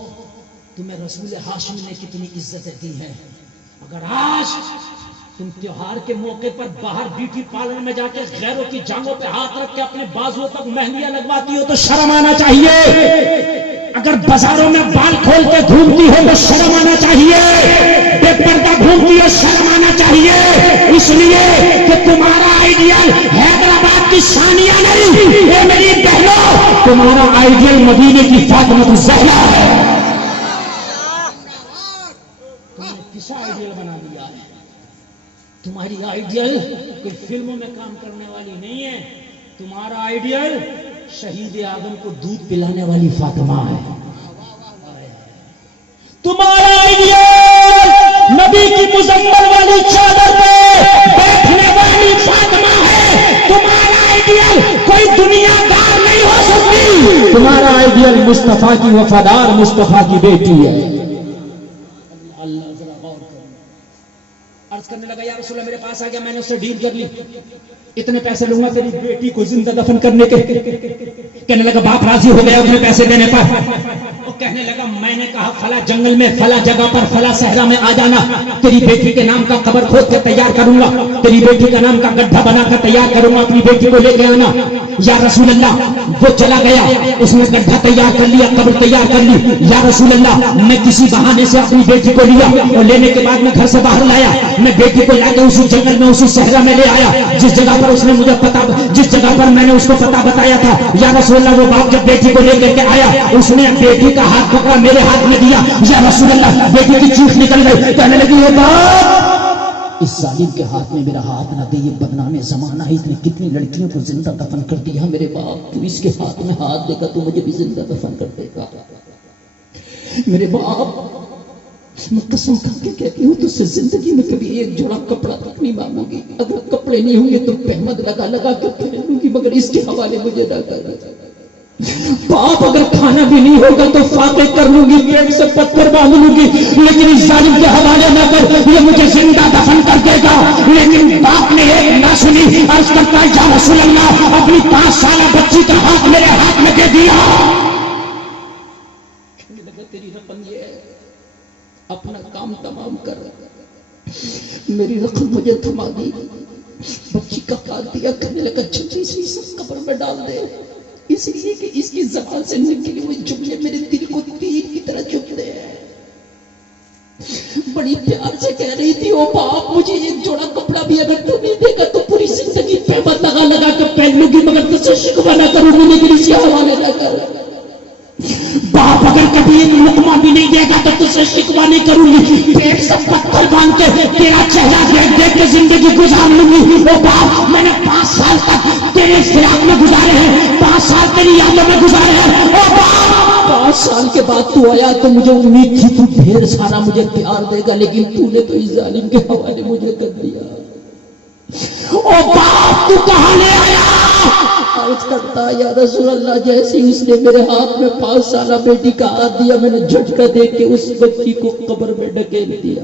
تمہیں رسول ہاشم نے کتنی عزتیں دی ہیں. اگر آج تم تیوہار کے موقع پر باہر بیوٹی پارلر میں جا کے غیروں کی جانگوں پہ ہاتھ رکھ کے اپنے بازوؤں تک مہندیاں لگواتی ہو تو شرم آنا چاہیے. اگر بازاروں میں بال کھول کے گھومتی ہو تو شرم آنا چاہیے. بے پردہ گھومتی ہو شرم آنا چاہیے. اس لیے کہ تمہارا آئیڈیل حیدرآباد کی ثانیہ نہیں, اے میری بہنوں تمہارا آئیڈیل مدینے کی فاطمہ الزہرا ہے. تم نے کس آئیڈیل بنا دیا ہے؟ تمہاری آئیڈیل کوئی فلموں میں کام کرنے والی نہیں ہے. تمہارا آئیڈیل شہید اعظم کو دودھ پلانے والی فاطمہ ہے. تمہارا آئیڈیل نبی کی مزمل والی چادر پہ بیٹھنے والی فاطمہ ہے. تمہارا آئیڈیل کوئی دنیا دار نہیں ہو سکتا. نہیں، تمہارا آئیڈیل مصطفیٰ کی وفادار مصطفیٰ کی بیٹی ہے۔ اللہ ذرا غور کرو۔ عرض کرنے لگا یا رسول اللہ میرے پاس آ گیا، میں نے اس سے ڈیل کر لی، اتنے پیسے لوں گا تیری بیٹی کو زندہ دفن کرنے کے۔ کہنے لگا باپ راضی ہو گیا اتنے پیسے دینے پر۔ وہ کہنے لگا میں نے کہا فلاں جنگل میں فلاں جگہ پر فلاں صحرا میں آ جانا، تیری بیٹی کے نام کا قبر کھود کے تیار کروں گا، تیری بیٹی کا نام کا گڈھا بنا کر تیار کروں گا، اپنی بیٹی کو لے کے آنا۔ یا رسول اللہ وہ چلا گیا، اس نے گڈھا تیار کر لیا، قبر تیار کر لی۔ یا رسول اللہ میں کسی بہانے سے اپنی بیٹی کو لیا اور لینے کے بعد میں گھر سے باہر لایا، میں بیٹی کو لا کے اسی جنگل میں اسی صحرا میں لے آیا جس جگہ پر اس نے مجھے جس جگہ پر میں نے اس کو پتہ بتایا تھا۔ یا رسول اللہ وہ باپ جب بیٹی کو لے کر کے آیا، اس نے بیٹی کا ہاتھ پکڑا، میرے ہاتھ میں دیا۔ یا رسول اللہ بیٹی کی چیخ نکل گئی، کہنے لگی یہ باپ اس ظالم کے ہاتھ میں میرا ہاتھ نہ دے، یہ بدنام زمانہ ہے، اس نے کتنی لڑکیوں کو زندہ دفن کر دیا، میرے باپ تو اس کے ہاتھ میں ہاتھ دے گا تو مجھے بھی زندہ دفن کر دے گا۔ میرے باپ میں قسم کھا کے کہتی ہوں تجھ سے زندگی میں کبھی ایک جوڑا کپڑا تک نہیں مانگوں گی، اگر کپڑے نہیں ہوں گے تو پہمد لگا لگا کے پہنوں گی، مگر اس کے حوالے مجھے نہ کر۔ باپ اگر کھانا بھی نہیں ہوگا تو فاقے کر لوں گی، پیٹ سے پتھر باندھ لوں گی، لیکن اس ظالم کے حوالے نہ کر، یہ مجھے زندہ دفن کر دے گا۔ لیکن باپ نے ایک نہ سنی، عرض کرتا ہے یا رسول اللہ اپنی 5 سالہ بچی کا ہاتھ میرے ہاتھ میں دے دیا۔ تیری رقم یہ ہے، اپنا کام تمام کر، میری رقم مجھے تھما دی۔ بچی کا ہاتھ دیا، کہنے لگا چھٹی سی سب قبر میں ڈال دے، اس لیے کہ اس کی زبان سے نکلی ہوئی جملے میرے دل کو تیر کی طرح چبھتے ہیں۔ بڑی پیار سے کہہ رہی تھی او باپ مجھے ایک جوڑا کپڑا بھی اگر تو نہیں دے گا تو پوری زندگی پہمت لگا لگا کر پہن لوں گی، مگر تجھ سے شکوہ نہ کروں گی، لیکن اس کے حوالے نہ کر۔ باپ اگر کبھی ایک لقمہ بھی نہیں دے گا تو تجھ سے شکوہ نہیں کروں گی، پیٹ سے پتھر باندھ کے تیرا چہرہ دیکھ دیکھ کے زندگی گزار لوں گی۔ او باپ میں نے 5 سال تک تیرے فراق میں گزارے ہیں، 5 سال تیری یادوں میں گزارے ہیں۔ او باپ 5 سال کے بعد تو آیا تو مجھے امید تھی تو ڈھیر سارا مجھے پیار دے گا، لیکن تو نے تو اس ظالم کے حوالے مجھے کر دیا۔ او باپ تو کہاں لے آیا؟ عرض کرتا یا رسول اللہ جیسے اس نے میرے ہاتھ میں 5 سالہ بیٹی کا ہاتھ دیا، میں نے جھٹکا دے کے اس بچی کو قبر میں ڈھکیل دیا۔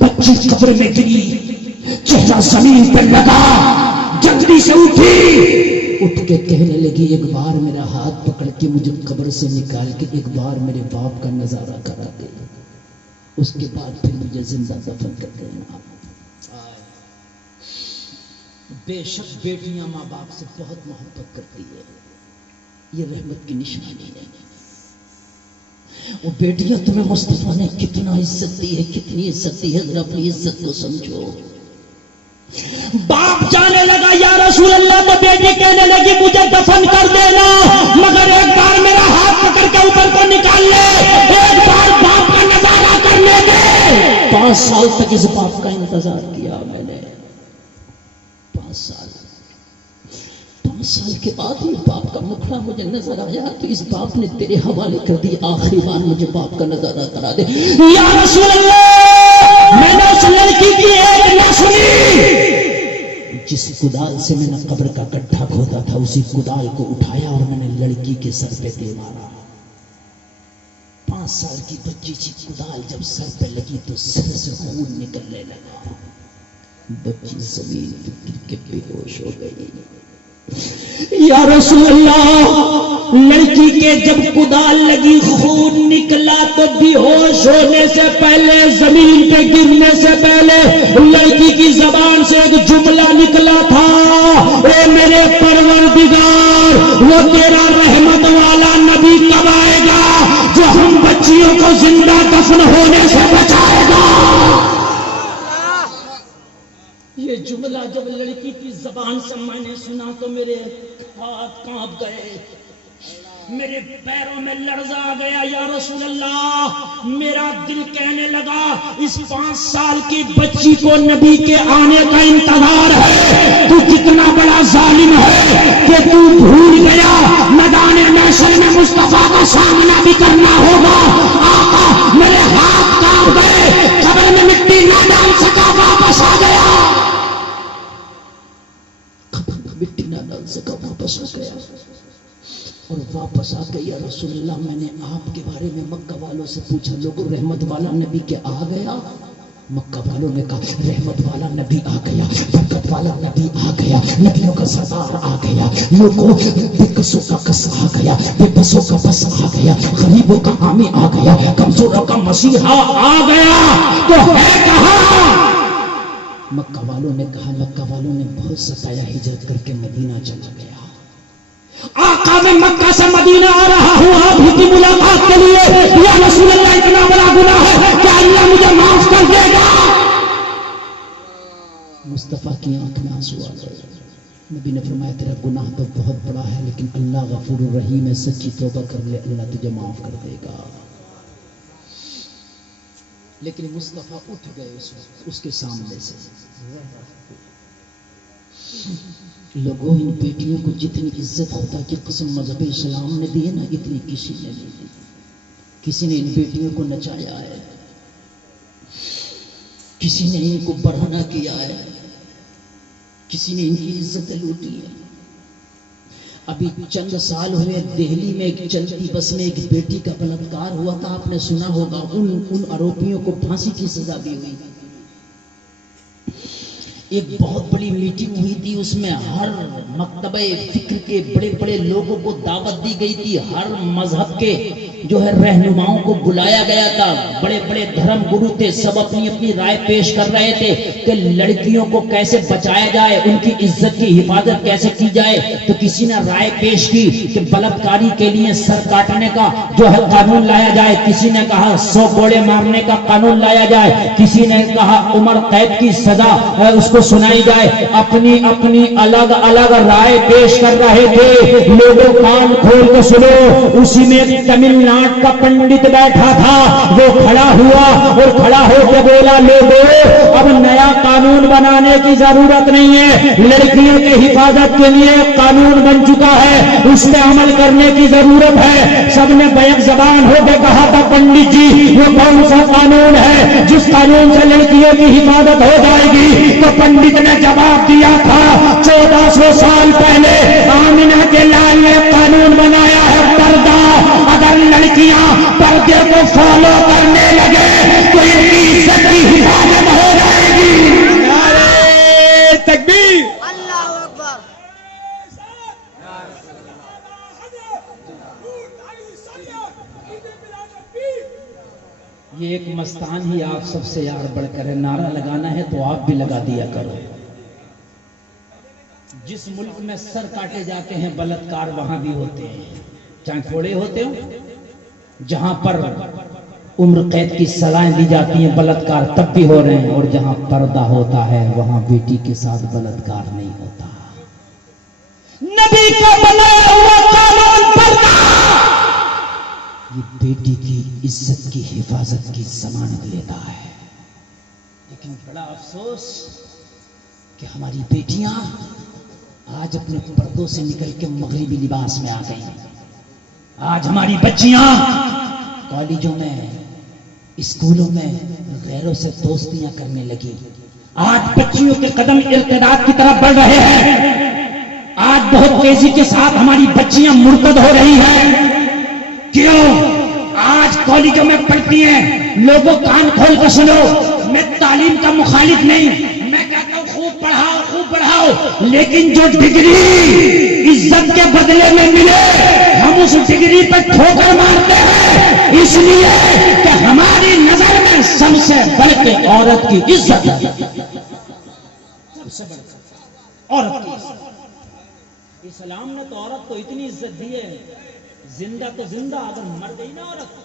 بچی قبر میں گری، چہرہ زمین پر لگا، جلدی سے اٹھی، اٹھ کے کہنے لگی ایک بار میرا ہاتھ پکڑ کے مجھے قبر سے نکال کے ایک بار میرے باپ کا نظارہ کرا دے، اس کے بعد پھر مجھے زندہ دفن کر دینا۔ بے شک بیٹیاں ماں باپ سے بہت محبت کرتی ہے، یہ رحمت کی نشانی ہے۔ وہ بیٹیاں تمہیں مصطفیٰ نے کتنا عزت دی ہے، کتنی عزت دی ہے، ذرا اپنی عزت کو سمجھو۔ باپ جانے لگا یا رسول اللہ تو بیٹی کہنے لگی مجھے دفن کر دینا، مگر ایک بار میرا ہاتھ پکڑ کے اوپر کو نکال لے، ایک بار باپ کا نظارہ کرنے دے۔ 5 سال تک اس باپ کا انتظار کیا میں نے، 5 سال کے بعد یہ باپ کا مکھڑا مجھے نظر آیا تو اس باپ نے تیرے حوالے کر دی، آخری بار مجھے باپ کا نظارہ کرا دے۔ یا رسول اللہ میں نے اس لڑکی کی ایک نہ سنی، جس کدال سے میں نے قبر کا گڈھا کھودا تھا اسی کدال کو اٹھایا اور میں نے لڑکی کے سر پہ دے مارا۔ 5 سال کی بچی کی کدال جب سر پہ لگی تو سر سے خون نکلنے لگا، بچی زمین پر گر کے بے ہوش ہو گئی۔ یا رسول اللہ لڑکی کے جب کدال لگی خون نکلا تو بے ہوش ہونے سے پہلے، زمین پہ گرنے سے پہلے لڑکی کی زبان سے ایک جملہ نکلا تھا، اے میرے پروردگار وہ تیرا رحمت والا نبی کب آئے گا جو ہم بچیوں کو زندہ دفن ہونے سے بچائے گا۔ یہ جملہ جب لڑکی کی زبان سے میں نے سنا تو میرے ہاتھ کانپ گئے، میرے پیروں میں لرزہ آ گیا۔ یا رسول اللہ میرا دل کہنے لگا اس 5 سال کی بچی کو نبی کے آنے کا انتظار ہے، تو کتنا بڑا ظالم ہے کہ تو بھول گیا میدان محشر میں مصطفیٰ کا سامنا بھی کرنا ہوگا۔ آقا میرے ہاتھ کانپ گئے، قبر میں مٹی نہ ڈال سکا، واپس آ گیا، مٹی نہ ڈال سکا، واپس ہو گیا۔ اور واپس آ کے یا رسول اللہ میں نے آپ کے بارے میں مکہ والوں سے پوچھا، لوگوں رحمت والا نبی کے آ گیا؟ مکہ والوں نے کہا رحمت والا نبی آ گیا، برکت والا نبی آ گیا، نبیوں کا سردار آ گیا، لوگوں بے کسوں کا کس آ گیا، بے بسوں کا بس آ گیا، غریبوں کا حامی آ گیا، کمزوروں کا مسیحا آ گیا، تو ہے کہاں؟ مکہ والوں نے کہا، مکہ والوں نے بہت ستایا، ہجرت کر کے مدینہ چلا گیا۔ آقا میں مکہ سے مدینہ آ رہا ہوں آپ ہی کی ملاقات کے لیے، یا رسول اللہ اتنا بڑا گناہ ہے کہ اللہ مجھے معاف کر دے گا؟ مصطفیٰ کی آنکھ میں آنسو آ گئے۔ نبی نے فرمایا تیرا گناہ تو بہت بڑا ہے لیکن اللہ غفور الرحیم ہے، سچی توبہ کر لے اللہ تجھے معاف کر دے گا۔ لیکن مصطفیٰ اٹھ گئے اس کے سامنے سے۔ لوگوں ان بیٹیوں کو جتنی عزت خدا کی قسم مذہب اسلام نے دی ہے نا، اتنی کسی نے نہیں دی۔ کسی نے ان بیٹیوں کو نچایا ہے، کسی نے ان کو بڑھانا کیا ہے، کسی نے ان کی عزت لوٹی ہے۔ ابھی چند سال ہوئے دہلی میں ایک چلتی بس میں ایک بیٹی کا بلاత్కాر ہوا تھا، آپ نے سنا ہوگا۔ ان آروپیوں کو پھانسی کی سزا بھی ہوئی۔ ایک بہت بڑی میٹنگ ہوئی تھی، اس میں ہر مکتبہ فکر کے بڑے بڑے لوگوں کو دعوت دی گئی تھی، ہر مذہب کے جو ہے رہنماؤں کو بلایا گیا تھا، بڑے بڑے دھرم گرو تھے، سب اپنی اپنی رائے پیش کر رہے تھے کہ لڑکیوں کو کیسے بچایا جائے، ان کی عزت کی حفاظت کیسے کی جائے۔ تو کسی نے رائے پیش کی کہ بلاత్కాری کے لیے سر کاٹنے کا جو ہے قانون لایا جائے، کسی نے کہا 100 کوڑے مارنے کا قانون لایا جائے، کسی نے کہا عمر قید کی سزا اس کو سنائی جائے۔ اپنی اپنی الگ الگ رائے پیش کر رہے تھے۔ لوگوں کان کھول کے سنو، اسی میں تمل ناڈ کا پنڈت بیٹھا تھا، وہ کھڑا ہوا اور کھڑا ہو کے بولا لوگوں اب نیا قانون بنانے کی ضرورت نہیں ہے، لڑکیوں کی حفاظت کے لیے قانون بن چکا ہے، اس پہ عمل کرنے کی ضرورت ہے۔ سب نے بیک زبان ہو کے کہا تھا پنڈت جی وہ کون سا قانون ہے جس قانون سے لڑکیوں کی حفاظت ہو جائے گی؟ تو پنڈت نے جواب دیا تھا 1400 سال پہلے آمنہ کے لال نے قانون بنایا ہے پردہ۔ اگر لڑکیاں پردے کو فالو کرنے لگے تو ان کی عزت کی حفاظت ہو جائے گی۔ نعرہ تکبیر، اللہ اکبر۔ یہ ایک مستان ہی آپ سب سے یار بڑھ کر ہے، نعرہ لگانا ہے تو آپ بھی لگا دیا کرو۔ جس ملک میں سر کاٹے جاتے ہیں بلاత్కాر وہاں بھی ہوتے ہیں، چاہے تھوڑے ہوتے ہوں۔ جہاں پر عمر قید کی سزائیں دی جاتی ہیں بلاత్కాر تب بھی ہو رہے ہیں، اور جہاں پردہ ہوتا ہے وہاں بیٹی کے ساتھ بلاత్కాر نہیں ہوتا۔ نبی کا بنایا ہوا قانون پردہ یہ بیٹی کی عزت کی حفاظت کی ضمانت لیتا ہے۔ لیکن بڑا افسوس کہ ہماری بیٹیاں آج اپنے پردوں سے نکل کے مغربی لباس میں آ گئی۔ آج ہماری بچیاں کالجوں میں، اسکولوں میں غیروں سے دوستیاں کرنے لگی۔ آج بچیوں کے قدم ارتداد کی طرف بڑھ رہے ہیں۔ آج بہت تیزی کے ساتھ ہماری بچیاں مرتد ہو رہی ہیں۔ کیوں؟ آج کالجوں میں پڑھتی ہیں۔ لوگوں کان کھول کر سنو، میں تعلیم کا مخالف نہیں، میں کہتا ہوں خوب پڑھاؤ خوب پڑھاؤ، لیکن جو ڈگری عزت کے بدلے میں ملے ہم اس ڈگری پہ ٹھوکر مارتے ہیں، اس لیے کہ ہماری نظر میں سب سے بڑھ کے عورت کی عزت ہے۔ سب سے بڑھ کے عورت کی عزت۔ اسلام نے تو عورت کو اتنی عزت دی ہے، زندہ تو زندہ، اگر مر گئی نا عورت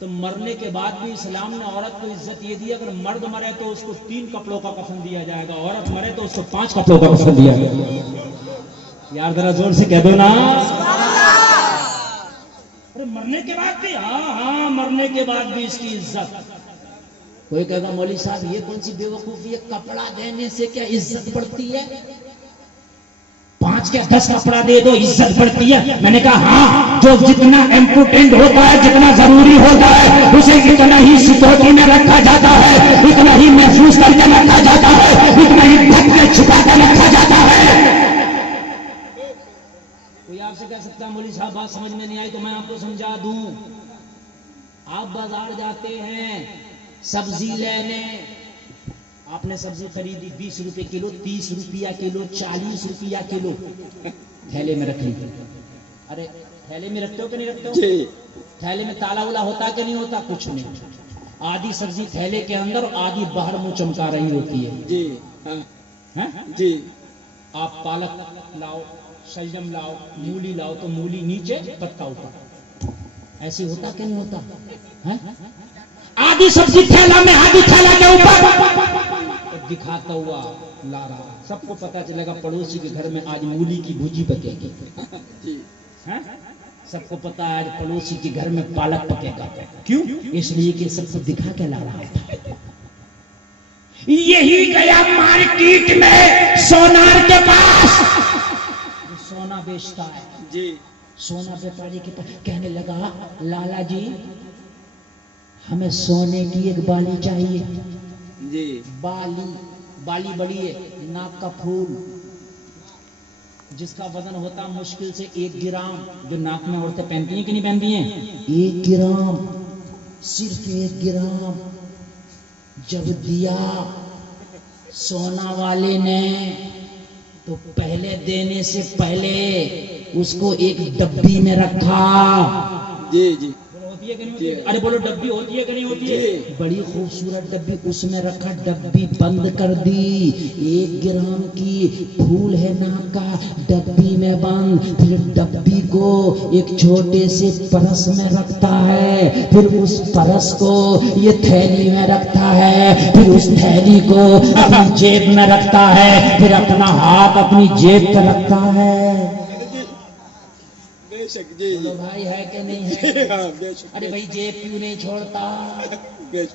تو مرنے کے بعد بھی اسلام نے عورت کو عزت یہ دی، اگر مرد مرے تو اس کو 3 کپڑوں کا کفن دیا جائے گا، عورت مرے تو اس کو 5 کپڑوں کا کفن دیا جائے گا۔ یار ذرا زور سے کہہ دو نا، ارے مرنے کے بعد بھی، ہاں مرنے کے بعد بھی اس کی عزت۔ کوئی کہے گا مولوی صاحب یہ کون سی بے وقوفی ہے، کپڑا دینے سے کیا عزت بڑھتی ہے؟ 5 یا 10 کپڑا دے دو عزت بڑھتی ہے؟ میں نے کہا ہاں، جو جتنا امپورٹنٹ ہوتا ہے، جتنا ضروری ہوتا ہے، اسے اتنا ہی سکیورٹی میں رکھا جاتا ہے، اتنا ہی محفوظ کر کے رکھا جاتا ہے، اتنا ہی ڈھک کے چھپا کے رکھا جاتا ہے۔ کوئی آپ سے کہہ سکتا مولوی صاحب بات سمجھ میں نہیں آئی تو میں آپ کو سمجھا دوں. آپ بازار جاتے ہیں سبزی لینے, آپ نے سبزی خریدی 20 روپے کلو, 30 روپیہ کلو, 40 روپیہ کلو, تھیلے میں رکھ لی. ارے تھیلے میں رکھتے ہو کہ نہیں رکھتے ہو؟ جی. تھیلے میں تالا والا ہوتا کہ نہیں ہوتا؟ کچھ نہیں. آدھی سبزی تھیلے کے اندر, آدھی باہر منہ چمکا رہی ہوتی ہے. جی. ہاں جی. آپ پالک لاؤ, شلجم لاؤ, مولی لاؤ تو مولی نیچے پتا اوپر, ایسے ہوتا کہ نہیں ہوتا؟ آدھی سبزی تھیلا میں, آدھی تھیلا کے اوپر دکھاتا ہوا لا رہا. سب کو پتا چلے گا پڑوسی کے گھر میں آج مولی کی بھجی پکے گی. سب کو پتا ہے آج پڑوسی کے گھر میں پالک پکے گا. کیوں؟ اس لیے کہ سب کو دکھا کے لا رہا تھا. یہی گیا مارکیٹ میں سونار کے پاس, سونا بیچتا ہے. جی. سونا بیپاری کے پاس کہنے لگا لالا جی ہمیں سونے کی ایک بالی چاہیے. جی. بالی بڑی ہے, ناک کا پھول جس کا وزن ہوتا مشکل سے 1 گرام, جو ناک میں عورتیں پہنتی ہیں کہ نہیں پہنتی ہیں, 1 گرام, صرف 1 گرام. جب دیا سونا والے نے تو پہلے دینے سے پہلے اس کو ایک ڈبی میں رکھا. جی. جی. ہوتی ہے کہ نہیں ہوتی ہے؟ ارے بولو ڈبی ہوتی ہے کہ نہیں ہوتی ہے؟ بڑی خوبصورت ڈبی, اس میں رکھا, ڈبی بند کر دی. 1 گرام کی پھول ہے ناک کا, ڈبی میں بند. پھر ڈبی کو ایک چھوٹے سے پرس میں رکھتا ہے, پھر اس پرس کو یہ تھیلی میں رکھتا ہے, پھر اس تھیلی کو اپنی جیب میں رکھتا ہے, پھر اپنا ہاتھ اپنی جیب پہ رکھتا ہے. بے شک. جی. بولو بھائی ہے کہ نہیں ہے؟ ارے بھائی جیب کیوں نہیں چھوڑتا؟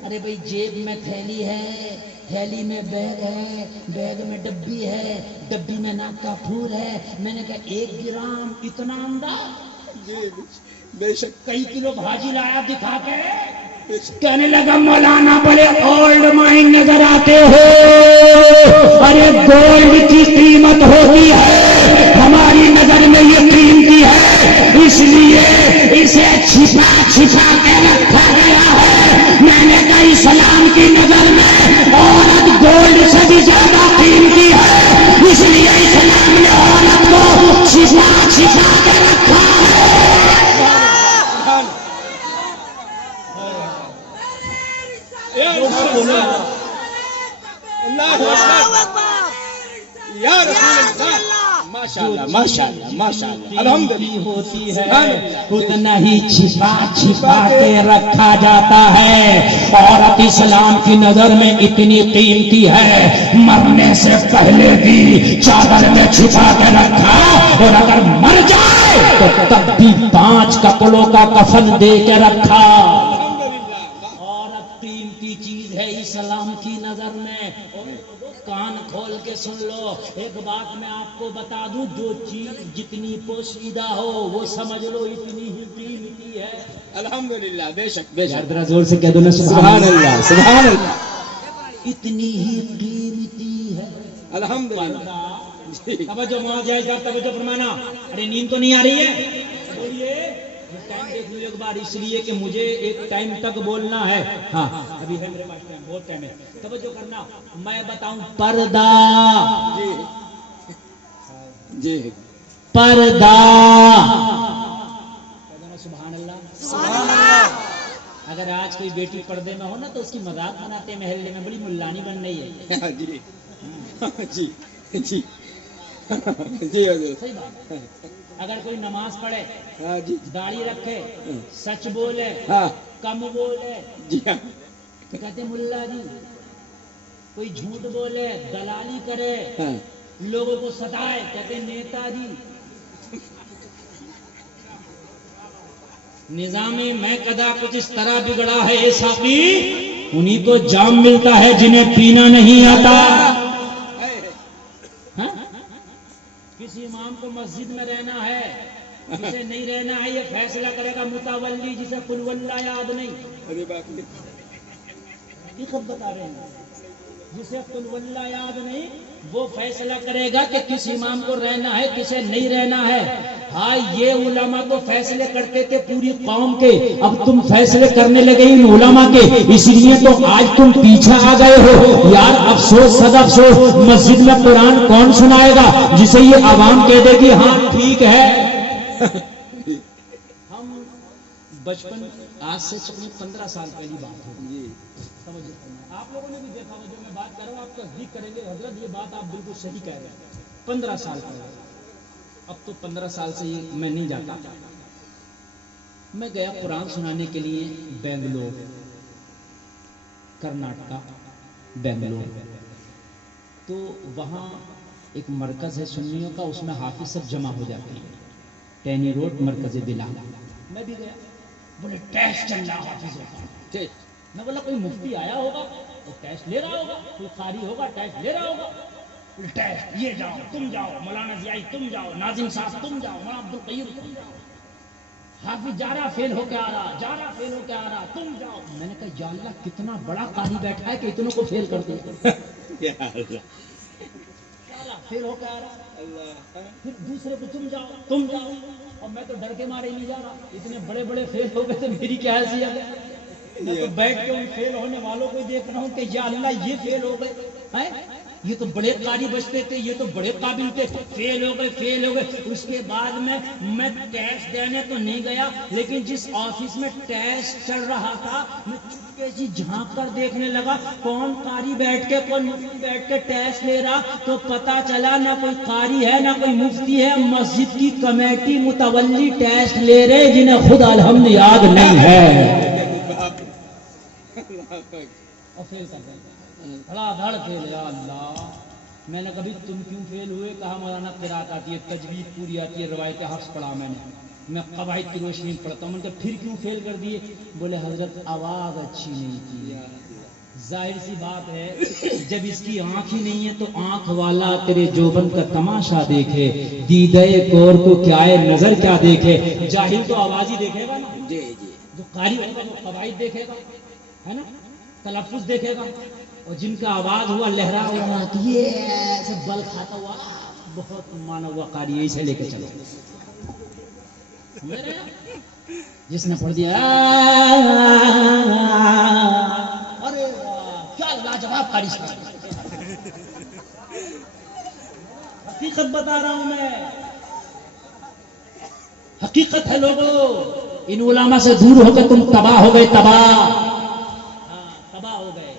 ارے بھائی جیب میں تھیلی ہے, تھیلی میں بیگ ہے, بیگ میں ڈبی ہے, ڈبی میں ناک کا پھول ہے. میں نے کہا 1 گرام اتنا انداز. جی. بے شک. کئی کلو بھاجی لایا دکھا کے. کہنے لگا مولانا بڑے اولڈ مائنڈ نظر آتے ہو. ارے گولڈ کی قیمت ہوتی ہے, ہماری نظر میں یہ قیمتی ہے, اس لیے اسے چھپا چھپا کے رکھا گیا ہے. میں نے کہا اسلام کی نظر میں عورت گولڈ سے بھی زیادہ قیمتی ہے, اس لیے اسلام نے عورت کو چھپا چھپا کے رکھا ہے. الحمدللہ ہوتی ہے اتنا ہی چھپا چھپا کے رکھا جاتا ہے. عورت اسلام کی نظر میں اتنی قیمتی ہے, مرنے سے پہلے بھی چادر میں چھپا کے رکھا, اور اگر مر جائے تو تب بھی 5 کپڑوں کا کفن دے کے رکھا. عورت قیمتی چیز ہے اسلام کی نظر میں. کان کھول کے سن لو, ایک بات میں آپ کو بتا دوں, جو چیز جتنی پوشیدہ ہو وہ سمجھ لو اتنی ہی قیمتی ہے. الحمدللہ. بے شک. بے شک. ذرا زور سے کہہ دو نا سبحان اللہ. سبحان اللہ. اتنی ہی قیمتی ہے. الحمدللہ. توجہ معاذ توجہ فرمانا. ارے نیند تو نہیں آ رہی ہے؟ بولیے. ٹائم دیکھ لو ایک بار, اس لیے کہ مجھے ایک ٹائم تک بولنا ہے. ہاں ابھی ہے میرے پاس ٹائم, بہت ٹائم ہے. توجہ کرنا, میں بتاؤں پردہ. جی. پردہ. سبحان اللہ. اگر آج کوئی بیٹی پردے میں ہو نا تو اس کی مذاق بناتے ہیں محلے میں, بڑی ملانی بن رہی ہے. جی. جی. جی. جی. صحیح بات. اگر کوئی نماز پڑھے, جی. داڑھی رکھے, سچ بولے, کم بولے, جی. کہتے ملا جی. کوئی جھوٹ بولے, دلالی کرے, لوگوں کو ستائے, کہتے نیتا جی. نظام میں قدا کچھ اس طرح بگڑا ہے اے ساقی, انہیں کو جام ملتا ہے جنہیں پینا نہیں آتا. کسی امام کو مسجد میں رہنا ہے, جسے نہیں رہنا ہے یہ فیصلہ کرے گا متولی, جسے قل واللہ یاد نہیں. ارے باپ رے, یہ خود بتا رہے ہیں, جسے قل واللہ یاد نہیں وہ فیصلہ کرے گا کہ کس امام کو رہنا ہے کسے نہیں رہنا ہے. ہاں یہ علماء تو فیصلے کرتے تھے پوری قوم کے, اب تم فیصلے کرنے لگے ان علماء کے, اس لیے تو آج تم پیچھے آ گئے ہو. یار افسوس صد افسوس, مسجد میں قرآن کون سنائے گا جسے یہ عوام کہہ دے گی ہاں ٹھیک ہے. ہم بچپن آج سے 15 سال پہلی بات ہوگی, آپ لوگوں نے بھی دیکھا ہو جو میں بات کر رہا ہوں آپ تصدیق کریں گے حضرت یہ بات آپ بالکل صحیح کہہ رہے ہیں. 15 سال پہلے, اب تو 15 سال سے میں نہیں جاتا. میں گیا قرآن سنانے کے لیے بنگلور, کرناٹکا بنگلور. تو وہاں ایک مرکز ہے سنیوں کا, اس میں حافظ سب جمع ہو جاتے ہیں, ٹینی روڈ مرکز بلال. میں بھی گیا, بولے ٹیسٹ چل رہا حافظ ہوگا. میں بولا کوئی مفتی آیا ہوگا تو ٹیسٹ لے رہا ہوگا, کوئی قاری ہوگا ٹیسٹ لے رہا ہوگا. ٹیسٹ یہ جاؤ تم جاؤ, مولانا ضیائی تم جاؤ, ناظم صاحب تم جاؤ, مولانا عبد القیوم تم جاؤ. حافظ جا رہا فیل ہو کے آ رہا, جا رہا فیل ہو کے آ رہا, تم جاؤ. میں نے کہا یا اللہ کتنا بڑا قاری بیٹھا ہے کہ اتنوں کو فیل کر دے. فیل ہو کے آ رہا, پھر دوسرے کو تم جاؤ تم جاؤ. اور میں تو ڈر کے مارے نہیں جا رہا, اتنے بڑے بڑے فیل ہو گئے تو میری کیا حیثیت ہے. میں تو بیٹھ کے ان فیل ہونے والوں کو دیکھ رہا ہوں کہ یا اللہ یہ فیل ہو گئے, یہ تو بڑے قاری بچتے تھے, یہ تو بڑے قابل تھے, فیل ہو گئے فیل ہو گئے. اس کے بعد میں ٹیسٹ دینے تو نہیں گیا, لیکن جس آفس میں ٹیسٹ چل رہا تھا میں چپکے سے جھانک کر دیکھنے لگا کون قاری بیٹھ کے کون مفتی بیٹھ کے ٹیسٹ لے رہا. تو پتا چلا نہ کوئی قاری ہے نہ کوئی مفتی ہے, مسجد کی کمیٹی متولی ٹیسٹ لے رہے جنہیں خود الحمد یاد نہیں ہے. اور فیل کر دیں بڑا دھڑ فیل. یا اللہ, میں نے کبھی تم کیوں فیل ہوئے, کہا مولانا قرات آتی ہے, تجوید پوری آتی ہے, روایت حفظ پڑھا میں قواعد کی روشنی پڑھتا ہوں. تو پھر کیوں فیل کر دیے؟ بولے حضرت آواز اچھی نہیں کی. ظاہر سی بات ہے جب اس کی آنکھ ہی نہیں ہے تو آنکھ والا تیرے جوبن کا تماشا دیکھے, دیدہ کور کو کیا ہے نظر کیا دیکھے. جاہل تو آواز ہی دیکھے گا نا, جو قاری ہوگا وہ قواعد دیکھے گا, ہے نا, تلفظ دیکھے گا. اور جن کا آواز ہوا لہرا ہوا یہ ایسے بل کھاتا ہوا بہت مانا ہوا قاری, اسے لے کے چلو. جس نے پڑھ دیا ارے کیا لاجواب قاری سنا. حقیقت بتا رہا ہوں میں, حقیقت ہے لوگوں. ان علماء سے دور ہو کے تم تباہ ہو گئے, تباہ ہو گئے.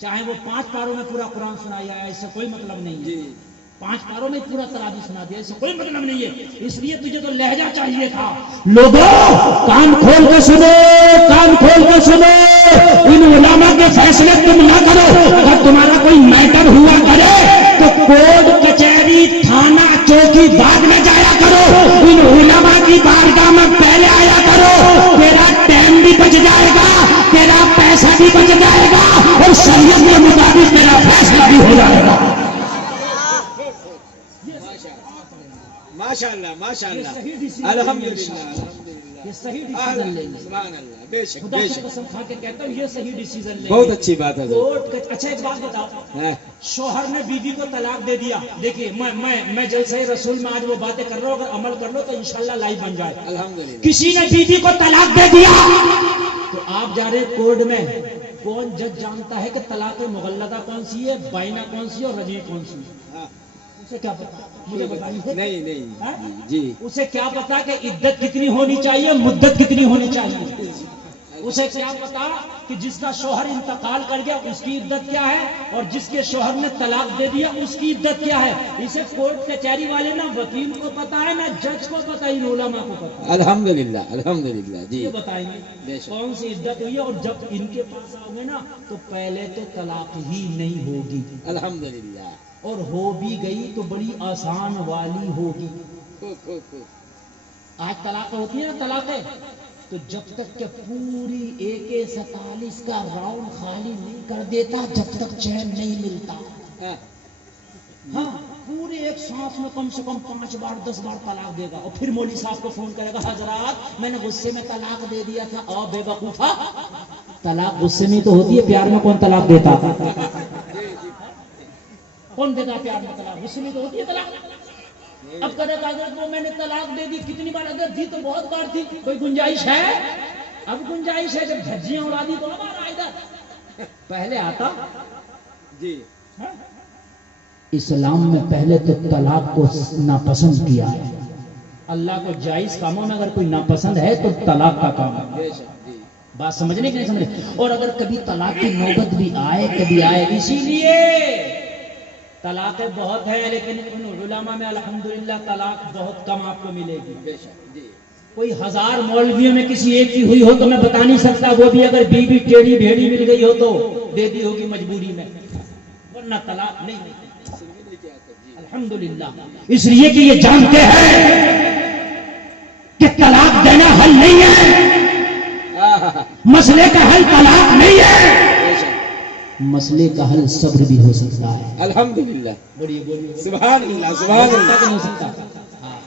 چاہے وہ 5 پاروں میں پورا قرآن سنایا ہے, اس سے کوئی مطلب نہیں ہے. 5 پاروں میں پورا تراویح سنا دیا, اس سے کوئی مطلب نہیں ہے. اس لیے تجھے تو لہجہ چاہیے تھا. لوگوں کان کھول کے سنو, کان کھول کے سنو. ان علماء کے فیصلے تم نہ کرو. اگر تمہارا کوئی میٹر ہوا کرے تو کورٹ کچہری تھانہ چوکی بعد میں جایا کرو. ان علماء کی بارگاہ میں پہلے آیا کرو. تیرا ٹائم بھی بچ جائے گا, تیرا پیسہ بھی بچ جائے گا, اور شریعت کے مطابق تیرا فیصلہ بھی ہو جائے گا. ماشاءاللہ ماشاءاللہ الحمدللہ یہ صحیح ڈیسیژن لے لیں. سبحان اللہ, بے شک خدا بے کی شک, قسم کھا کے کہتا ہوں یہ صحیح ڈیسیژن لے. بہت اچھی بات ہے. اچھا ایک بات بتاؤ, شوہر نے بیوی کو طلاق دے دیا. دیکھیے میں جلسہ رسول میں آج وہ باتیں کر رہا ہوں, اگر عمل کر لو تو انشاءاللہ لائف بن جائے. الحمدللہ. کسی نے بیوی کو طلاق دے دیا تو آپ جا رہے کورٹ میں, کون جج جانتا ہے کہ طلاق مغلظہ کون سی ہے, بائنہ کون سی ہے اور رجعی کون سی ہے؟ اسے کیا پتا, مجھے بتائیے. نہیں جی, اسے کیا پتا کہ عدت کتنی ہونی چاہیے, مدت کتنی ہونی چاہیے. اسے کیا پتا کہ جس کا شوہر انتقال کر گیا اس کی عدت کیا ہے, اور جس کے شوہر نے طلاق دے دیا اس کی عدت کیا ہے. اسے کورٹ کچہری والے نہ وکیل کو پتا ہے نہ جج کو پتا, ان علماء کو پتا. الحمدللہ الحمدللہ جی. یہ بتائیں گے کون سی عدت ہوئی ہے, اور جب ان کے پاس آؤ گے نا تو پہلے تو طلاق ہی نہیں ہوگی. الحمدللہ. اور ہو بھی گئی تو بڑی آسان والی ہوگی. آج طلاق ہوتی ہے نا, طلاقیں, تو جب تک کہ پوری AK-47 کا راؤنڈ خالی نہیں کر دیتا جب تک چین نہیں ملتا. ہاں پورے ایک سانس میں کم سے کم 5 بار 10 بار طلاق دے گا, اور پھر مولوی صاحب کو فون کرے گا, حضرات میں نے غصے میں طلاق دے دیا تھا. اور بے وقوفا, طلاق غصے میں تو ہوتی ہے, پیار میں کون طلاق دیتا. کون دیتا پیار میں طلاق؟ اس لیے تو ہوتی ہے طلاق. اب کہتے حضرت وہ میں نے طلاق دے دی کتنی بار؟ حضرت دی تو بہت بار تھی. کوئی گنجائش ہے؟ اب گنجائش ہے. جب دھجیاں اڑا دی تو اب آ رہا ادھر. پہلے آتا جی اسلام میں پہلے تو طلاق کو ناپسند کیا ہے. اللہ کو جائز کاموں میں اگر کوئی ناپسند ہے تو طلاق کا کام ہے. بے شک جی بات سمجھنے کی نہیں سمجھے؟ اور اگر کبھی طلاق کی نوبت بھی آئے کبھی آئے، اسی لیے طلاقیں بہت ہیں لیکن ان علماء میں الحمدللہ طلاق بہت کم آپ کو ملے گی. بے شک جی کوئی 1000 مولویوں میں کسی ایک کی ہوئی ہو تو میں بتا نہیں سکتا، وہ بھی اگر بیوی ٹیڑھی بھیڑی مل گئی ہو تو دے دی ہوگی مجبوری میں، ورنہ طلاق نہیں الحمدللہ. اس لیے کہ یہ جانتے ہیں کہ طلاق دینا حل نہیں ہے، مسئلے کا حل طلاق نہیں ہے، بے شک مسئلے کا حل صبر بھی ہو سکتا ہے. الحمدللہ بولیے بولیے سبحان اللہ سبحان اللہ. نہیں ہو سکتا. ہاں.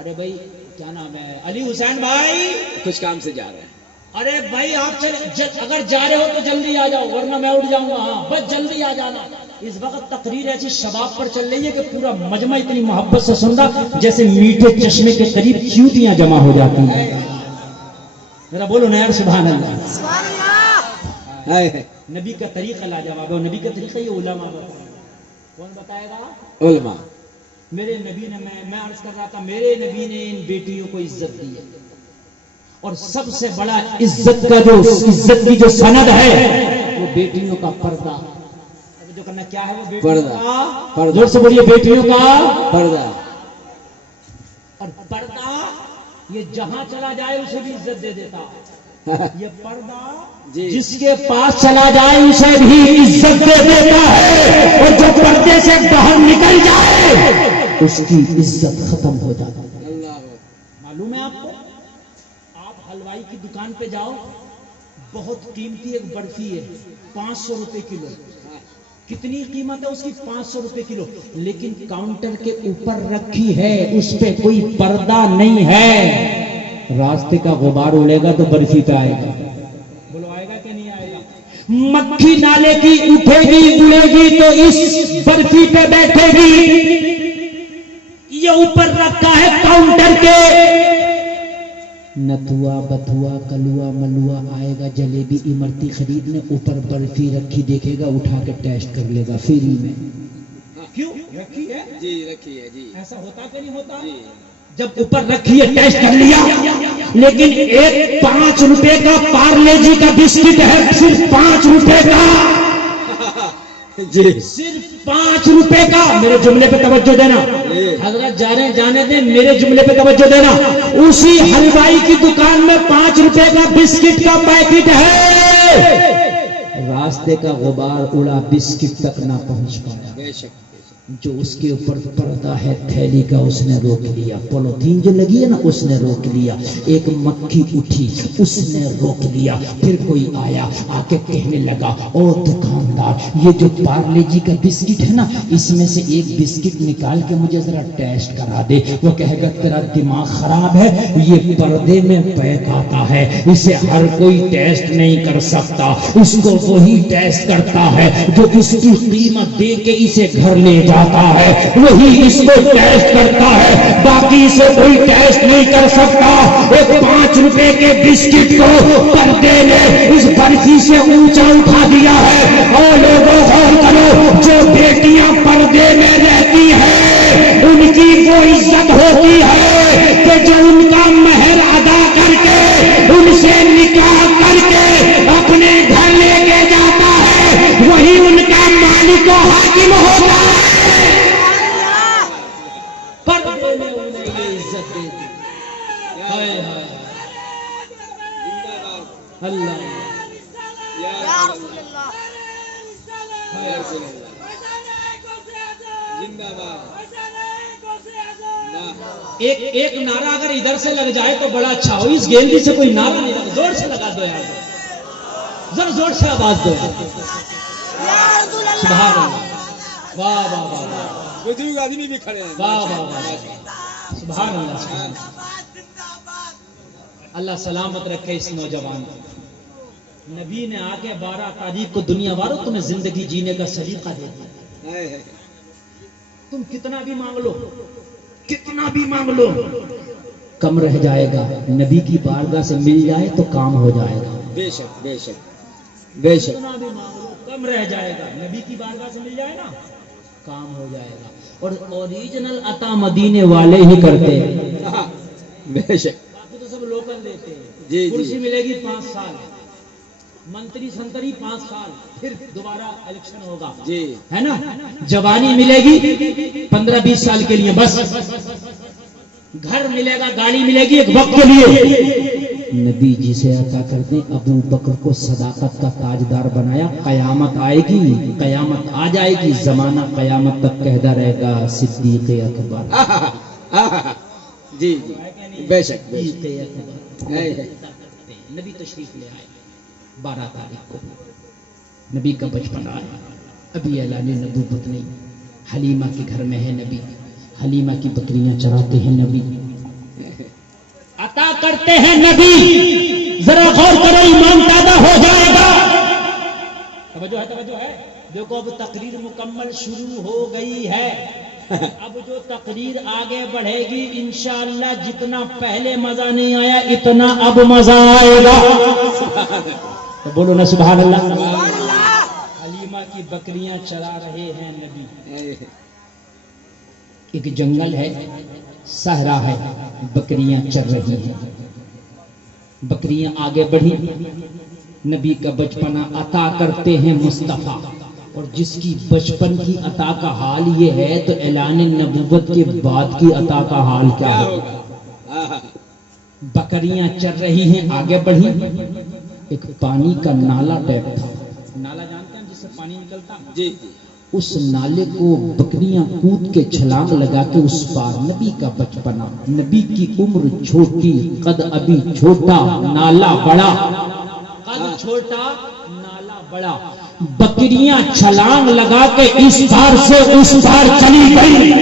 ارے بھائی کیا نام ہے؟ علی حسین بھائی. کچھ کام سے جا رہے ہیں. ارے بھائی آپ اگر جا رہے ہو تو جلدی آ جاؤ ورنہ میں اٹھ جاؤں گا. ہاں بس جلدی آ جانا. اس وقت تقریر ایسی شباب پر چل رہی ہے کہ پورا مجمع اتنی محبت سے سن رہا جیسے میٹھے چشمے کے قریب چیوٹیاں جمع ہو جاتی ہیں. ذرا بولو نا یار سبحان اللہ. ہائے نبی کا طریقہ لاجواب ہے. نبی کا طریقہ یہ علماء بتائیں. کون بتائے گا؟ علماء. میرے نبی نے میں عرض کر رہا تھا میرے نبی نے ان بیٹیوں کو عزت دی ہے اور سب سے بڑا عزت کا جو عزت کی جو سند ہے وہ بیٹیوں کا پردہ. جو کرنا کیا ہے وہ بیٹیوں کا زور سے بولیے بیٹیوں کا پردہ. اور پردہ یہ جہاں چلا جائے اسے بھی عزت دے دیتا. یہ پردہ جی جس کے پاس چلا جائے اسے بھی عزت دے دیتا ہے اور جو پردے سے باہر نکل جائے اس کی عزت ختم ہو جاتی ہے. اللہ معلوم ہے آپ کو؟ آپ حلوائی کی دکان پہ جاؤ بہت قیمتی ایک برفی ہے 500 روپے کلو. کتنی قیمت ہے اس کی؟ 500 روپے کلو. لیکن کاؤنٹر کے اوپر رکھی ہے اس پہ کوئی پردہ نہیں ہے. راستے کا غبار اڑے گا تو برفی پہ آئے گا. بولو آئے گا کہ نہیں آئے گا؟ مکھی نالے کی اٹھے گی اڑے گی تو اس برفی پہ بیٹھے گی. یہ اوپر رکھا ہے کاؤنٹر کے. نتوا بتوا کلوا ملوا آئے گا جلیبی امرتی خریدنے اوپر برفی رکھی دیکھے گا اٹھا کے ٹیسٹ کر لے گا فری میں. کیوں رکھی ہے؟ جی رکھی ہے جی. ایسا ہوتا کہ نہیں ہوتا؟ جی جب اوپر رکھی ہے ٹیسٹ کر لیا لیکن ایک 5 روپے کا پارلے جی کا بسکٹ ہے صرف 5 روپے کا. جی صرف 5 روپے کا. میرے جملے پہ توجہ دینا حضرت. جانے دیں میرے جملے پہ توجہ دینا. اسی حلوائی کی دکان میں 5 روپے کا بسکٹ کا پیکٹ ہے. راستے کا غبار اڑا بسکٹ تک نہ پہنچ پایا. بے شک جو اس کے اوپر پردہ ہے تھیلی کا اس نے روک لیا. پولیتھین جو لگی ہے نا اس نے روک لیا. ایک مکھی اٹھی اس نے روک لیا. پھر کوئی آیا آ کے کہنے لگا او دکاندار یہ جو پارلے جی کا بسکٹ ہے نا اس میں سے ایک بسکٹ نکال کے مجھے ذرا ٹیسٹ کرا دے. وہ کہے گا تیرا دماغ خراب ہے یہ پردے میں پیک آتا ہے اسے ہر کوئی ٹیسٹ نہیں کر سکتا. اس کو وہی ٹیسٹ کرتا ہے جو اس کی قیمت دے کے اسے گھر لے جاتا ہے وہی اس کو ٹیسٹ کرتا ہے. باقی اسے کوئی ٹیسٹ نہیں کر سکتا. ایک 5 روپے کے بسکٹ کو پردے نے اس برفی سے اونچا اٹھا دیا ہے. اور لوگوں غور کرو جو بیٹیاں پردے میں رہتی ہیں ان کی وہ عزت ہوتی ہے کہ جو ان کا مہر ادا کر کے ان سے نکاح کر کے اپنے گھر لے کے جاتا ہے وہی ان کا مالک و حاکم ہوتا ہے. پردے میں انہیں یہ عزت دے دی. ہائے ہائے اللہ ایک نعرہ اگر ادھر سے لگ جائے تو بڑا اچھا ہو. اس گیندی سے کوئی نعرہ نہیں لگا. زور سے لگا دو یار. ذرا زور سے آواز دو. سبحان اللہ. واہ واہ واہ واہ. بزرگ آدمی بھی کھڑے ہیں. واہ واہ واہ. سبحان اللہ سبحان اللہ. اللہ سلامت رکھے اس نوجوان کو. نبی نے آ کے 12 تاریخ کو دنیا والوں تمہیں زندگی جینے کا سلیقہ دے دیا. تم کتنا بھی مانگ لو، کتنا بھی مانگ لو، کم رہ جائے گا. نبی کی بارگاہ سے مل جائے تو کام ہو جائے گا. بے شک بے شک بے شک. کتنا بھی مانگ لو کم رہ جائے گا. نبی کی بارگاہ سے مل جائے نا کام ہو جائے گا. اور اوریجنل عطا مدینے والے ہی کرتے ہیں. بے شک. باقی تو سب لوکل دیتے ہیں. جی کرسی ملے گی 5 سال، منتری سنتری 5 سال، پھر دوبارہ الیکشن ہوگا. جی ہے نا. جوانی ملے گی 15-20 سال کے لیے بس. گھر ملے گا، گاڑی ملے گی ایک وقت کے لیے. نبی جسے عطا کرتے ہیں. ابو بکر کو صداقت کا تاجدار بنایا. قیامت آئے گی، قیامت آ جائے گی، زمانہ قیامت تک کہتا رہے گا صدیق اکبر. جی جی بے شک بے شک. نبی تشریف لے آئے 12 تاریخ کو. نبی کا بچپن آیا. ابھی اعلان نبوت نہیں. حلیمہ کے گھر میں ہے نبی. حلیمہ کی بکریاں چراتے ہیں نبی. عطا کرتے ہیں نبی. ذرا غور کرو ایمان پیدا ہو جائے گا. توجہ ہے، توجہ ہے. دیکھو اب تقریر مکمل شروع ہو گئی ہے. اب جو تقریر آگے بڑھے گی انشاءاللہ جتنا پہلے مزہ نہیں آیا اتنا اب مزہ آئے گا. تو بولو نا سبحان اللہ. حلیمہ کی بکریاں چلا رہے ہیں نبی. ایک جنگل ہے، صحرا ہے، بکریاں چر رہی ہیں. بکریاں آگے بڑھی. نبی کا بچپنا عطا کرتے ہیں مصطفیٰ. اور جس کی بچپن کی عطا کا حال یہ ہے تو اعلان نبوت کے بعد کی عطا کا حال کیا ہوگا. بکریاں چر رہی ہیں، آگے بڑھی. ایک پانی کا نالا ٹیپ تھا. نالا جانتے ہیں جس سے پانی نکلتا. جی اس نالے کو بکریاں کود کے چھلانگ لگا کے اس پار. نبی کا بچپنا، نبی کی عمر چھوٹی، قد ابھی چھوٹا، نالا بڑا. قد چھوٹا، نالا بڑا. بکریاں چھلانگ لگا کے اس پار سے اس پار چلی گئی.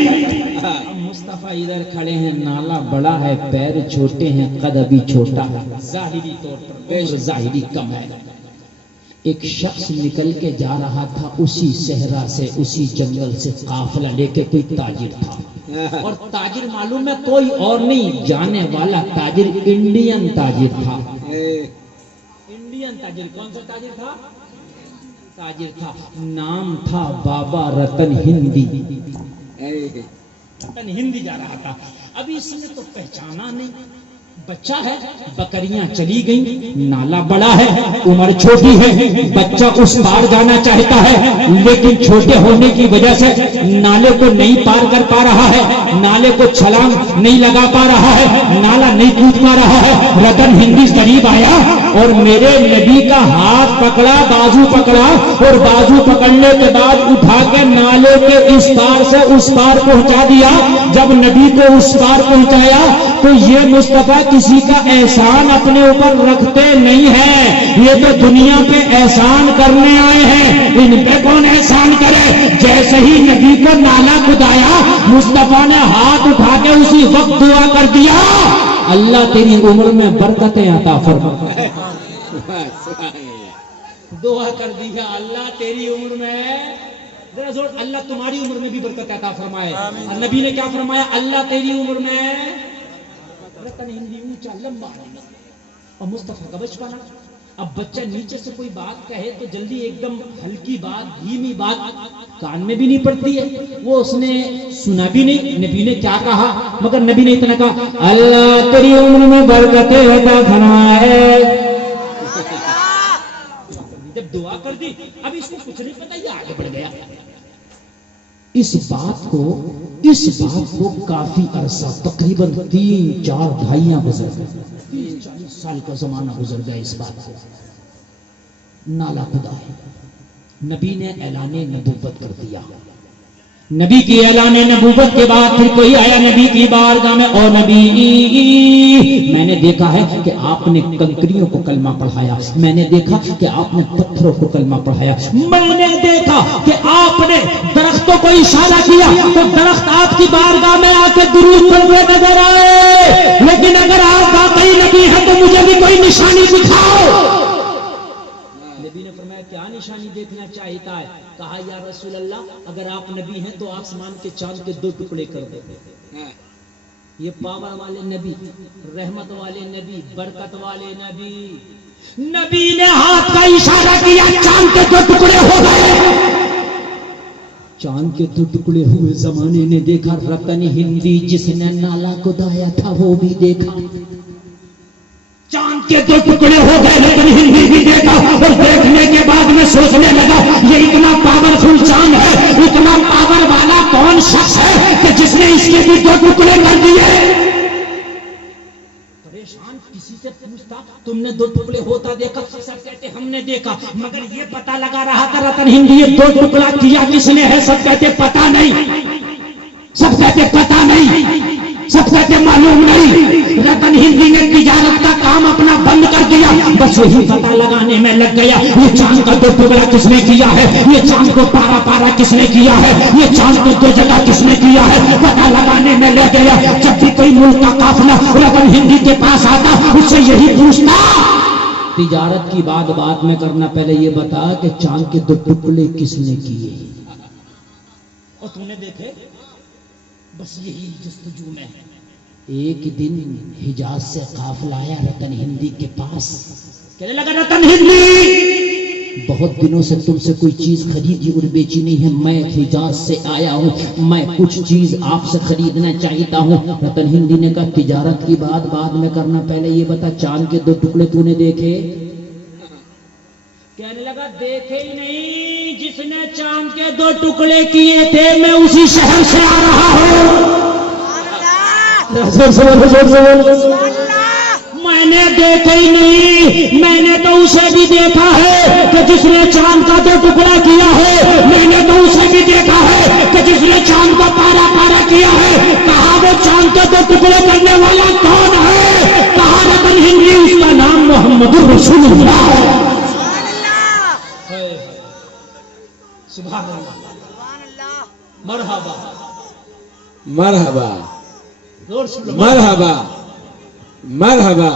مصطفیٰ ادھر کھڑے ہیں، نالا بڑا ہے، پیر چھوٹے ہیں، قد ابھی چھوٹا ہے. ظاہری طور پر عمر ظاہری کم ہے. ایک شخص نکل کے جا رہا تھا اسی صحرا سے، اسی جنگل سے، قافلہ لے کے. کوئی تاجر تھا. اور تاجر معلوم ہے کوئی اور نہیں، جانے والا تاجر انڈین تاجر تھا. انڈین تاجر. کون سا تاجر تھا؟ تاجر تھا. نام تھا بابا رتن ہندی. رتن ہندی جا رہا تھا. ابھی اس نے تو پہچانا نہیں. بچہ ہے، بکریاں چلی گئیں، نالا بڑا ہے، عمر چھوٹی ہے. بچہ اس پار جانا چاہتا ہے لیکن چھوٹے ہونے کی وجہ سے نالے کو نہیں پار کر پا رہا ہے. نالے کو چھلانگ نہیں لگا پا رہا ہے، نالا نہیں کود پا رہا ہے. رتن ہندی قریب آیا اور میرے نبی کا ہاتھ پکڑا، بازو پکڑا. اور بازو پکڑنے کے بعد اٹھا کے نالے کے اس پار سے اس پار پہنچا دیا. جب نبی کو اس پار پہنچایا تو یہ مصطفیٰ کسی کا احسان اپنے اوپر رکھتے نہیں ہیں. یہ تو دنیا پہ احسان کرنے آئے ہیں. ان پہ کون احسان کرے. جیسے ہی نبی کو نالا کھدایا مصطفیٰ نے ہاتھ اٹھا کے اسی وقت دعا کر دیا، اللہ تیری عمر میں برکتیں عطا فرما. دعا کر دیا اللہ تیری عمر میں، ذرا زور، اللہ تمہاری عمر میں بھی برکت عطا فرمائے. اور نبی نے کیا فرمایا؟ اللہ تیری عمر میں. رتن ہندی اونچا لمبا اور مصطفیٰ کا بچپنا. اب بچہ نیچے سے کوئی بات کہے تو جلدی ایک دم ہلکی بات، دھیمی بات کان میں بھی نہیں پڑتی ہے. وہ اس نے سنا بھی نہیں نبی نے کیا کہا، مگر نبی نے اتنا کہا اللہ تیری عمر میں برکتیں عطا فرمائے. جب دعا کر دی اب اس کو کچھ نہیں پتا، یہ آگے بڑھ گیا. اس بات کو کافی عرصہ، تقریباً 3-4 دہائیاں گزر گئے. 40 سال کا زمانہ گزر گیا اس بات کو. نالا خدا ہے. نبی نے اعلان نبوت کر دیا. نبی کی اعلان نبوت کے بعد پھر کوئی آیا نبی کی بارگاہ میں، او نبی میں نے دیکھا ہے کہ آپ نے کنکریوں کو کلمہ پڑھایا، میں نے دیکھا کہ آپ نے پتھروں کو کلمہ پڑھایا، میں نے دیکھا کہ آپ نے درختوں کو اشارہ کیا تو درخت آپ کی بارگاہ میں آ کے درود پڑھتے نظر آئے. لیکن اگر آپ واقعی نبی ہیں تو مجھے بھی کوئی نشانی دکھاؤ. نبی نے فرمایا کیا نشانی دیکھنا چاہتا ہے؟ کہا یا رسول اللہ اگر آپ نبی ہیں تو آسمان کے چاند کے 2 ٹکڑے کر دیں۔ یہ پاور والے نبی، رحمت والے نبی، برکت والے نبی، نبی نے ہاتھ کا اشارہ کیا، چاند کے 2 ٹکڑے ہو گئے۔ چاند کے 2 ٹکڑے ہوئے، زمانے نے دیکھا، رتن ہندی جس نے نالا کھدایا تھا وہ بھی دیکھا۔ چاند کے 2 ٹکڑے ہو گئے، رتن ہندی بھی دیکھا، اور دیکھنے کے بعد میں سوچنے لگا یہ اتنا پاورفل چاند ہے، اتنا پاور والا کون شخص ہے کہ جس نے اس کے بھی 2 ٹکڑے کر دیے؟ پریشان کسی سے پوچھتا تم نے 2 ٹکڑے ہوتا دیکھا؟ سب کہتے ہم نے دیکھا، مگر یہ پتا لگا رہا تھا رتن ہندی یہ 2 ٹکڑا کیا کس نے ہے؟ سب کہتے پتا نہیں، سب کہتے پتا نہیں، سب کہتے معلوم نہیں۔ رتن ہندی نے تجارت کا کام اپنا بند کر دیا، بس وہی پتا لگانے میں لگ گیا یہ چاند کا 2 ٹکڑا کس نے کیا ہے، یہ چاند کو پارا پارا کس نے کیا ہے، یہ چاند کو 2 جگہ کس نے کیا ہے، پتا لگانے میں لگ گیا۔ جب بھی کوئی ملک کا قافلہ رتن ہندی کے پاس آتا اس سے یہی پوچھتا، تجارت کی بات میں کرنا، پہلے یہ بتا کہ چاند کے 2 ٹکڑے کس نے کیے، اور تم نے دیکھے؟ بس یہی جستجو میں۔ ایک دن حجاز سے قافلہ آیا رتن ہندی کے پاس، کہنے لگا رتن ہندی بہت دنوں سے تم سے کوئی چیز خریدی اور بیچی نہیں ہے، میں حجاز سے آیا ہوں، میں کچھ چیز آپ سے خریدنا چاہتا ہوں۔ رتن ہندی نے کہا تجارت کی بات بعد میں کرنا، پہلے یہ بتا چاند کے 2 ٹکڑے تو نے دیکھے؟ کہنے لگا دیکھے ہی نہیں، جس نے چاند کے 2 ٹکڑے کیے تھے میں اسی شہر سے آ رہا ہوں، میں نے دیکھے ہی نہیں، میں نے تو اسے بھی دیکھا ہے کہ جس نے چاند کا 2 ٹکڑا کیا ہے، میں نے تو اسے بھی دیکھا ہے کہ جس نے چاند کو پارا پارا کیا ہے۔ کہا وہ چاند کے 2 ٹکڑے کرنے والا کون ہے؟ کہا رتن ہندی، اس کا نام محمد رسول اللہ ہے۔ سبحان اللہ، مرحبا مرحبا مرحبا، مرحبا،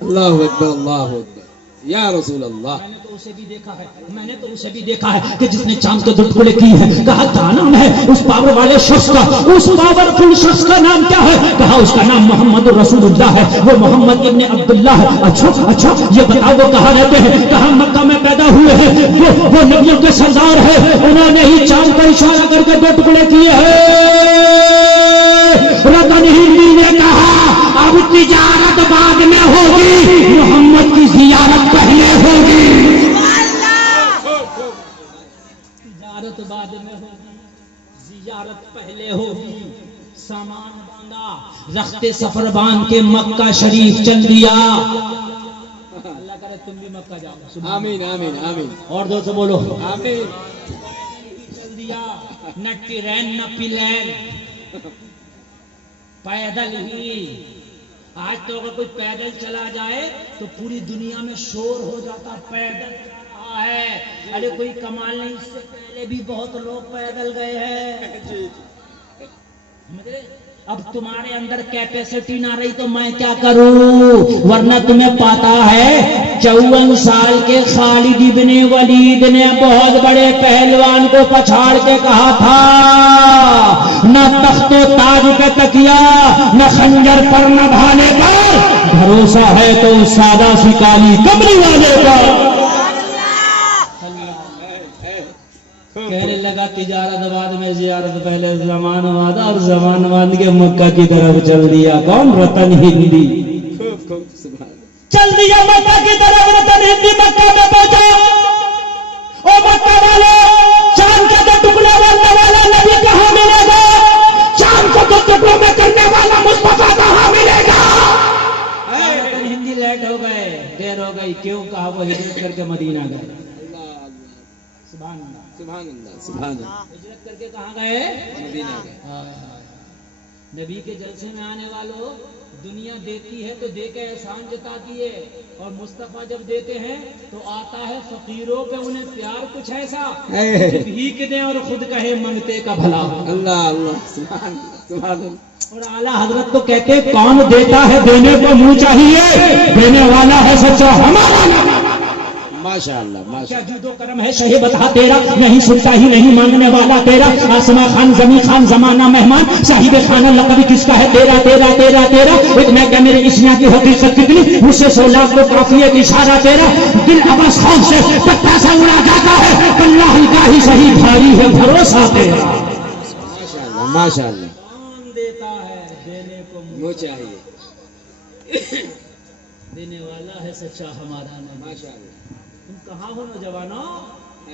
اللہ اکبر، اللہ اکبر، یا رسول اللہ۔ میں نے تو اسے بھی دیکھا ہے، میں نے تو اسے بھی دیکھا ہے کہ جس نے چاند کے 2 ٹکڑے کیے ہیں۔ کہا کیا نام ہے اس پاور والے شخص کا، اس پاورفل شخص کا نام کیا ہے؟ کہا اس کا نام محمد رسول اللہ ہے، وہ محمد ابن عبداللہ ہے۔ اچھا یہ بتاؤ وہ کہاں رہتے ہیں؟ کہاں مکہ میں پیدا ہوئے ہیں، وہ نبیوں کے سردار ہے، انہوں نے ہی چاند کا اشارہ کر کے 2 ٹکڑے کیے ہیں۔ رتن ہندی نے کہا اب تجارت بعد میں ہوگی، محمد کی زیارت پہلے ہوگی۔ تجارت بعد میں ہوگی، زیارت پہلے ہوگی۔ سامان باندھا، رخت سفر باندھ کے مکہ شریف چل دیا۔ اللہ کرے تم بھی مکہ جاؤ، آمین آمین آمین، اور دو سے بولو آمین۔ چل دیا، نہ ٹرین نہ پلین، پیدل ہی۔ آج تو اگر کوئی پیدل چلا جائے تو پوری دنیا میں شور ہو جاتا، پیدل چلا رہا ہے۔ ارے کوئی کمال نہیں، اس سے پہلے بھی بہت لوگ پیدل گئے ہیں۔ اب تمہارے اندر کیپیسٹی نہ رہی تو میں کیا کروں؟ ورنہ تمہیں پتا ہے 54 سال کے خالد ابن ولید نے بہت بڑے پہلوان کو پچھاڑ کے کہا تھا نہ تخت و تاج پہ تکیا، نہ خنجر پر نہ بھانے پر، بھروسہ ہے تو سادہ سی کالی کمری والے پر۔ کہنے لگا تجارت بعد میں زیارت پہلے، زمان باندھا اور زمان باندھ کے مکہ کی طرف چل دیا۔ کون؟ رتن ہندی چل دیا مکہ کی طرف۔ رتن ہندی مکہ میں پہنچا، او مکہ والے، چاند کے 2 ٹکڑے کرنے والا نبی کہاں ملے گا؟ چاند کو 2 ٹکڑوں میں کرنے والا مصطفیٰ کہاں ملے گا؟ رتن ہندی لیٹ ہو گئے، دیر ہو گئی، کیوں؟ کہا وہ ہجرت کر کے مدینہ گئے۔ سبحان اللہ، سبحان اللہ، سبحان اللہ۔ ہجرت کر کے کہاں گئے؟ مدینہ گئے۔ نبی کے جلسے میں آنے والوں، دنیا دیتی ہے تو دے کے احسان جتاتی ہے، اور مصطفیٰ جب دیتے ہیں تو آتا ہے فقیروں پہ انہیں پیار کچھ ایسا بھیک دیں اور خود کہے منگتے کا بھلا ہو۔ اللہ اللہ، سبحان اللہ، سبحان اللہ۔ اور اعلیٰ حضرت تو کہتے ہیں کون دیتا ہے دینے کو منہ چاہیے، دینے والا ہے سچا ہمارا نام۔ ماشاءاللہ کیا ماشاءاللہ جود و کرم ہے شہ بتا تیرا، نہیں سنتا ہی نہیں مانگنے والا تیرا، آسماں خان زمین خان زمانہ مہمان، صاحب خانہ لقب کس کا ہے تیرا تیرا تیرا تیرا، اتنا کہ میرے اسنا کی حقیقت کتنی، مجھ سے 100 لاکھ کو کافی ایک اشارہ تیرا، دل ابس خوف سے پتا سا اڑا جاتا ہے، اللہ کا ہی صحیح بھاری ہے بھروسہ تیرا۔ ماشاءاللہ ماشاءاللہ کون دیتا ہے دینے کو وہ چاہیے دینے والا ہے سچا ہمارا نبی۔ ماشاءاللہ تم کہاں ہو نوجوانوں؟